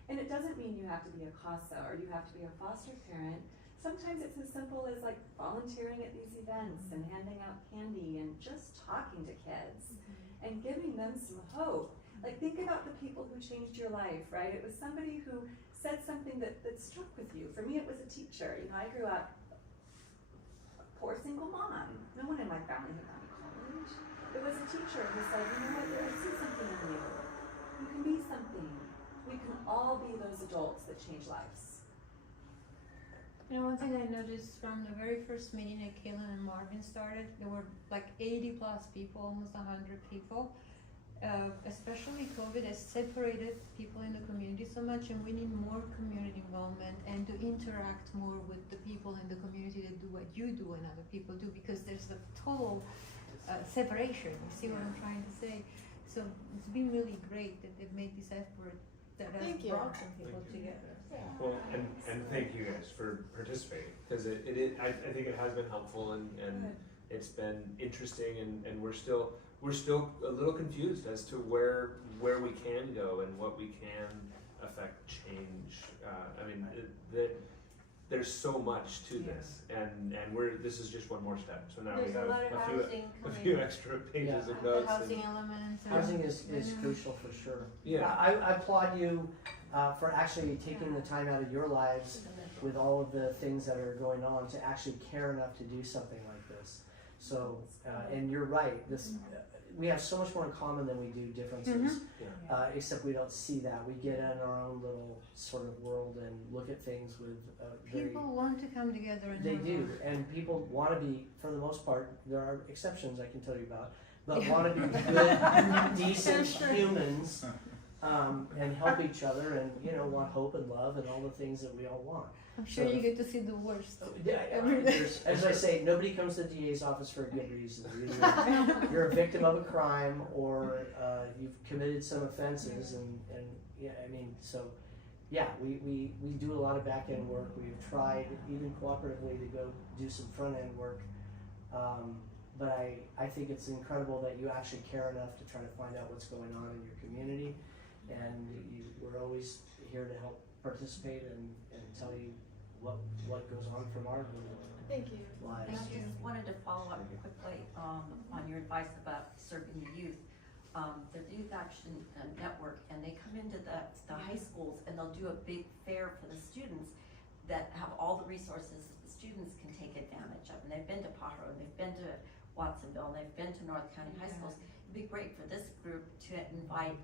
And it doesn't mean you have to be a CASA or you have to be a foster parent. Sometimes it's as simple as like volunteering at these events and handing out candy and just talking to kids and giving them some hope. Like think about the people who changed your life, right? It was somebody who said something that struck with you. For me, it was a teacher. I grew up a poor single mom. No one in my family had gone to college. It was a teacher who said, you know what, I see something in you. You can be something. We can all be those adults that change lives. One thing I noticed from the very first meeting that Kaylin and Marvin started, there were like 80 plus people, almost 100 people. Especially COVID has separated people in the community so much, and we need more community involvement and to interact more with the people in the community that do what you do and other people do, because there's a total separation. You see what I'm trying to say? So it's been really great that they've made this effort that has brought some people together. Well, and thank you guys for participating, because I think it has been helpful and it's been interesting, and we're still a little confused as to where we can go and what we can affect change. There's so much to this, and this is just one more step. So now There's we have a lot of housing a few extra pages of notes. The housing elements. Housing is crucial for sure. Yeah. I applaud you for actually taking the time out of your lives with all of the things that are going on to actually care enough to do something like this. So, and you're right, we have so much more in common than we do differences, except we don't see that. We get in our own little sort of world and look at things with People want to come together and They have do, fun. and people want to be, for the most part, there are exceptions I can tell you about, but want to be good, decent humans, and help each other, and want hope and love and all the things that we all want. I'm sure you get to see the worst. As I say, nobody comes to the DA's office for a good reason. Either you're a victim of a crime, or you've committed some offenses, and we do a lot of back end work. We've tried even cooperatively to go do some front end work, but I think it's incredible that you actually care enough to try to find out what's going on in your community, and we're always here to help participate and tell you what goes on from our Thank you. lives. I just wanted to follow up quickly on your advice about serving the youth. The Youth Action Network, and they come into the high schools and they'll do a big fair for the students that have all the resources that the students can take advantage of. And they've been to Pajaro, and they've been to Watsonville, and they've been to North County High Schools. It'd be great for this group to invite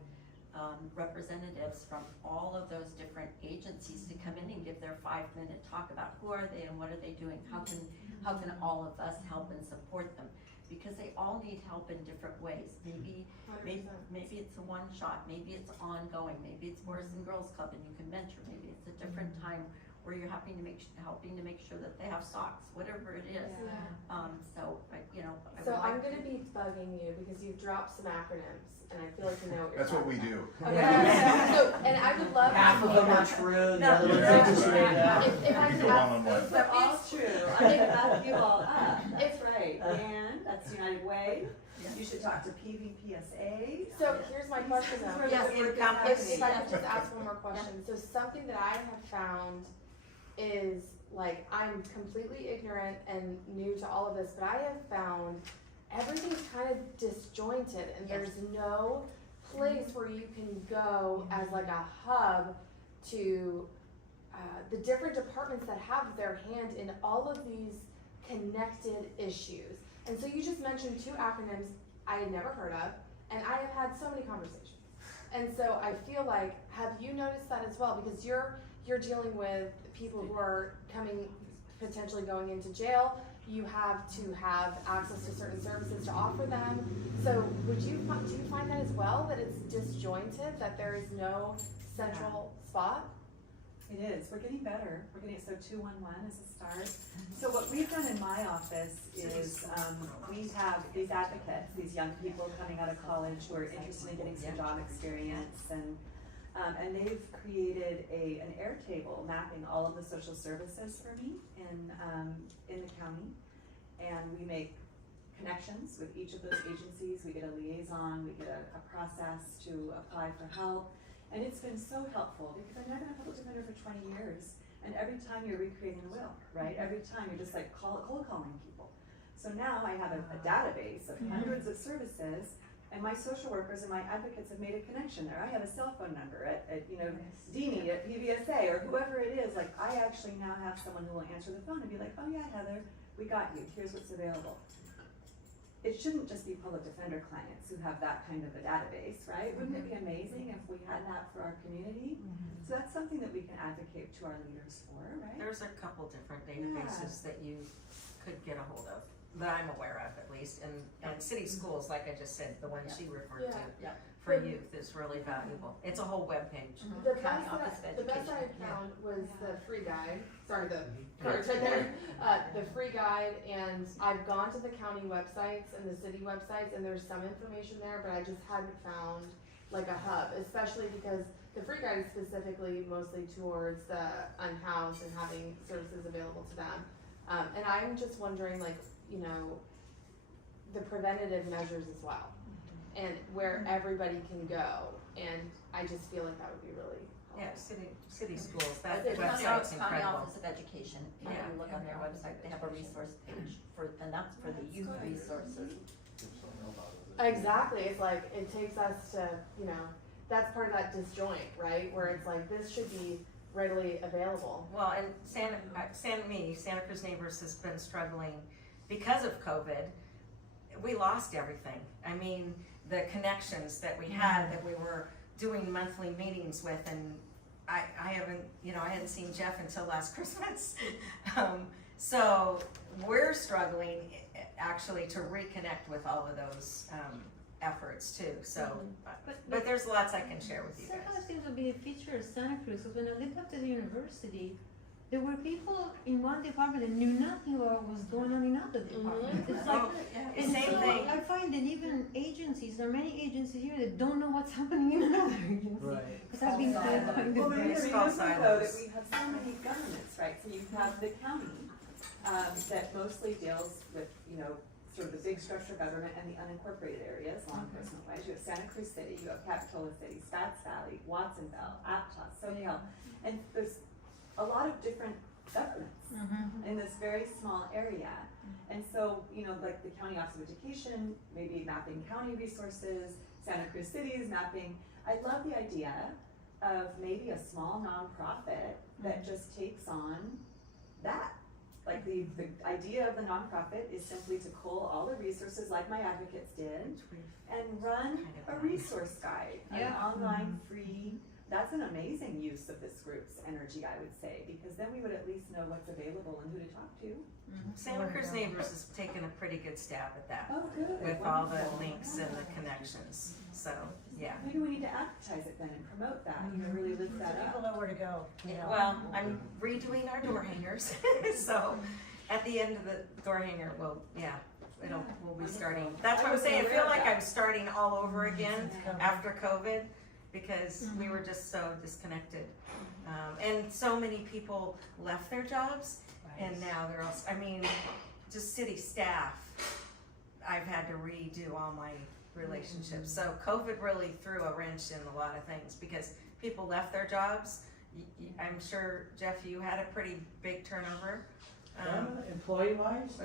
representatives from all of those different agencies to come in and give their 5-minute talk about who are they and what are they doing, how can all of us help and support them, because they all need help in different ways. Maybe it's a one shot, maybe it's ongoing, maybe it's Boys and Girls Club and you can mentor, maybe it's a different time where you're helping to make sure that they have socks, whatever it is. So I'm gonna be bugging you because you've dropped some acronyms, and I feel like you know what you're That's what we talking do. about. Okay. So, and I would love Half to of see them are that. true, the other ones are just made up. If I We could go ask, one-on-one. They're all true. I can back you all up. That's right. And that's United Way. You should talk to PVPSA. so here's my question though. Yes, If I could just ask one more question. So something that I have found is, like, I'm completely ignorant and new to all of this, but I have found everything's kind of disjointed, and there's no place where you can go as like a hub to the different departments that have their hand in all of these connected issues. And so you just mentioned 2 acronyms I had never heard of, and I have had so many conversations. And so I feel like, have you noticed that as well? Because you're dealing with people who are potentially going into jail. You have to have access to certain services to offer them. So do you find that as well, that it's disjointed, that there is no central spot? It is. We're getting better. We're getting, so 211 is a start. So what we've done in my office is we have these advocates, these young people coming out of college who are interested in getting some job experience, and they've created an Airtable mapping all of the social services for me in the county, and we make connections with each of those agencies. We get a liaison, we get a process to apply for help. And it's been so helpful because I've been a public defender for 20 years, and every time you're recreating the wheel, right? Every time you're just like cold calling people. So now I have a database of hundreds of services, and my social workers and my advocates have made a connection there. I have a cell phone number at Deanie at PVSA or whoever it is. Like, I actually now have someone who will answer the phone and be like, oh yeah, Heather, we got you. Here's what's available. It shouldn't just be public defender clients who have that kind of a database, right? Wouldn't it be amazing if we had that for our community? So that's something that we can advocate to our leaders for, right? There's a couple different databases that you could get a hold of, that I'm aware of at least, and city schools, like I just said, the one she referred to for youth is really valuable. It's a whole webpage. The County best Office of the best I Education. had found was the free guide. Sorry, the cards right there. The free guide, and I've gone to the county websites and the city websites, and there's some information there, but I just hadn't found like a hub, especially because the free guide is specifically mostly towards the unhoused and having services available to them. And I'm just wondering, like, the preventative measures as well, and where everybody can go, and I just feel like that would be really helpful. Yeah, city schools, that The County website's incredible. Office of Education, if Yeah. you look on their website, they have a resource page and that's for the youth resources. Exactly, it's like, it takes us to, that's part of that disjoint, right, where it's like, this should be readily available. Well, and Santa Cruz Neighbors has been struggling because of COVID we lost everything. I mean, the connections that we had, that we were doing monthly meetings with, and I haven't, you know, I hadn't seen Jeff until last Christmas. So we're struggling actually to reconnect with all of those efforts too. So, but there's lots I can share with you Sometimes guys. seems to be a feature of Santa Cruz, because when I lived up to the university, there were people in one department that knew nothing about what was going on in other departments. It's like, and Same so thing. I find that even agencies, there are many agencies here that don't know what's happening in another agency. Right. Because I've been kind Well, of remember, It's you called know though that silos. we have so many governments, right? So you have the county, that mostly deals with, you know, sort of the big structure of government and the unincorporated areas, law enforcement wise. You have Santa Cruz City, you have Capitola City, Scotts Valley, Watsonville, Aptos, Soquel, and there's a lot of different governments in this very small area. And so, you know, like the County Office of Education, maybe mapping county resources, Santa Cruz City is mapping. I love the idea of maybe a small nonprofit that just takes on that. Like the idea of the nonprofit is simply to cull all the resources like My Advocates did and run a resource guide, an online free. That's an amazing use of this group's energy, I would say, because then we would at least know what's available and who to talk to. Santa Cruz Neighbors has taken a pretty good stab at that Oh, good. with all the Wonderful. links and the connections. So, yeah. Maybe we need to advertise it then and promote that, you know, really lift that People up. know where to go. you know. Well, I'm redoing our door hangers, so at the end of the door hanger, we'll be starting. That's what I'm saying, I feel like I'm starting all over again after COVID, because we were just so disconnected. And so many people left their jobs, and now they're also, I mean, just city staff, I've had to redo all my relationships. So COVID really threw a wrench in a lot of things, because people left their jobs. I'm sure, Jeff, you had a pretty big turnover. Employee-wise?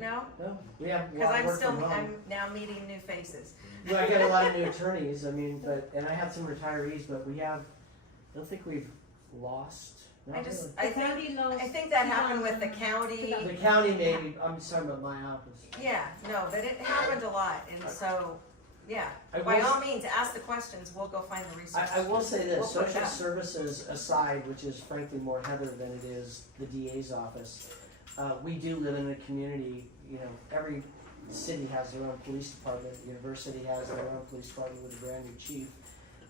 No? No, we have a Because lot of I'm work still, from home. I'm now meeting new faces. Well, I got a lot of new attorneys, I mean, and I have some retirees, but I don't think we've lost. Not really. I think that happened with the county. The county maybe, I'm just talking about my office. Yeah, no, but it happened a lot, and so, yeah, I by will- all means, ask the questions, we'll go find the resources. I will say this, We'll put it social out. services aside, which is frankly more Heather than it is the DA's office, we do live in a community, you know, every city has their own police department, the university has their own police department with a brand new chief.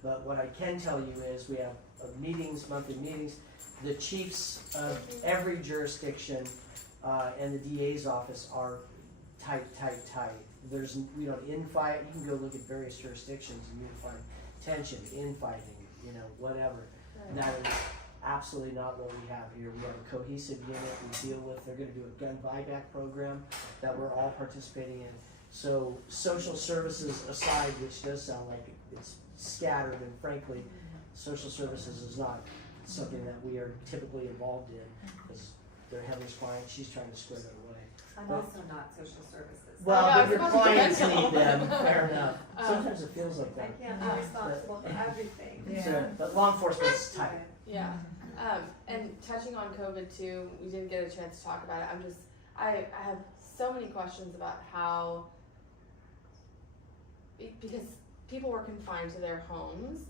But what I can tell you is we have meetings, monthly meetings, the chiefs of every jurisdiction and the DA's office are tight. There's, you know, infight, you can go look at various jurisdictions and you'll find tension, infighting, you know, whatever. And that is absolutely not what we have here. We have a cohesive unit we deal with. They're gonna do a gun buyback program that we're all participating in. So social services aside, which does sound like it's scattered, and frankly, social services is not something that we are typically involved in, because they're Heather's client, she's trying to square that away. I'm But- also not social services. Well, Yeah, I but your was supposed to clients mention. need them, fair enough. Sometimes it feels like I that. can't be responsible for everything. So, but law enforcement's tight. Yeah, and touching on COVID too, we didn't get a chance to talk about it. I have so many questions about how, because people were confined to their homes,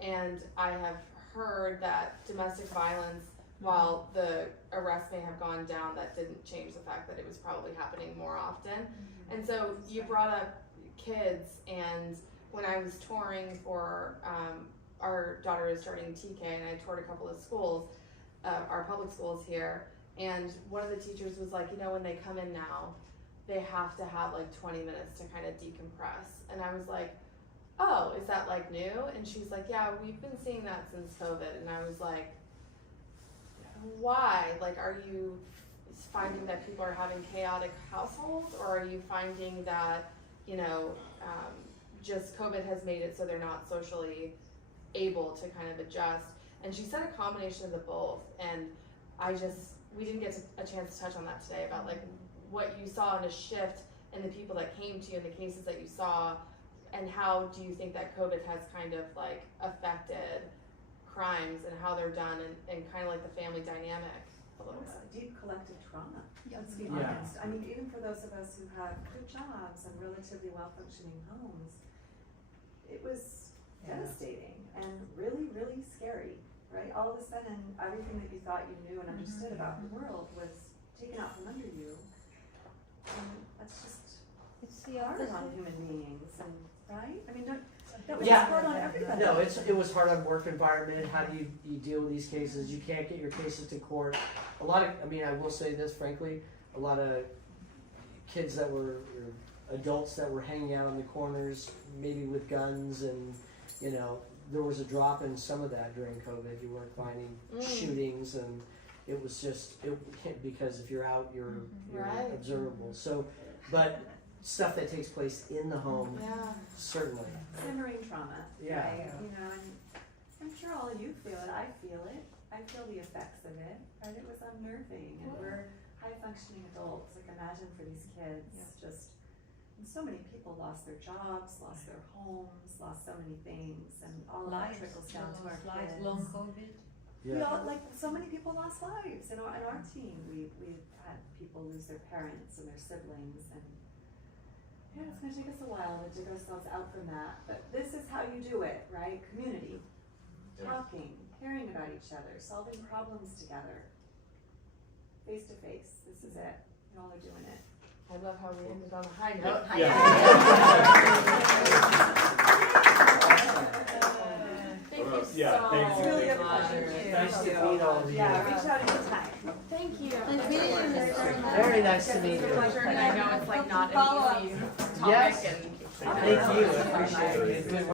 and I have heard that domestic violence, while the arrests may have gone down, that didn't change the fact that it was probably happening more often. And so you brought up kids, and when I was touring for, our daughter is starting TK, and I toured a couple of schools, our public schools here, and one of the teachers was like, you know, when they come in now, they have to have like 20 minutes to kind of decompress. And I was like, oh, is that like new? And she's like, yeah, we've been seeing that since COVID. And I was like, why? Like, are you finding that people are having chaotic households, or are you finding that, you know, just COVID has made it so they're not socially able to kind of adjust? And she said a combination of the both, and we didn't get a chance to touch on that today, about like what you saw in a shift in the people that came to you and the cases that you saw, and how do you think that COVID has kind of like affected crimes and how they're done, and kind of like the family dynamic. a little It's bit. deep collective trauma, let's be Yeah. honest. I mean, even for those of us who have good jobs and relatively well-functioning homes, it was devastating and really, really scary, right? All of a sudden, everything that you thought you knew and understood about the world was taken out from under you. And that's just It's the hard opposite. on human beings, and, right? I mean, that was Yeah. just hard on everybody. No, it was hard on work environment. How do you deal with these cases? You can't get your cases to court. A lot of, I mean, I will say this frankly, a lot of kids that were, or adults that were hanging out on the corners, maybe with guns, and you know, there was a drop in some of that during COVID. You weren't finding shootings, and it was just because if you're out, you're Right. observable. So, but stuff that takes place in the home, Yeah. certainly. Simmering trauma, Yeah. right? You know, and I'm sure all of you feel it. I feel it. I feel the effects of it. Right? It was unnerving, and we're high-functioning adults. Like, imagine for these kids, just and so many people lost their jobs, lost their homes, lost so many things, and all of that Lives, trickles down to our lives, kids. long COVID. We all, like, so many people lost lives in our team. We've had people lose their parents and their siblings, and yeah, it's gonna take us a while to dig ourselves out from that. But this is how you do it, right? Community, talking, caring about each other, solving problems together, face to face. This is it. You all are doing it. I love how we ended on a high note. Thank you so Yeah, thank you. It's really a much. pleasure. Nice to meet all of you. Yeah, reach out anytime. Thank you. Very nice to meet It's a you. pleasure, and I know it's like not an easy topic, Yes. and Thank you. I appreciate it.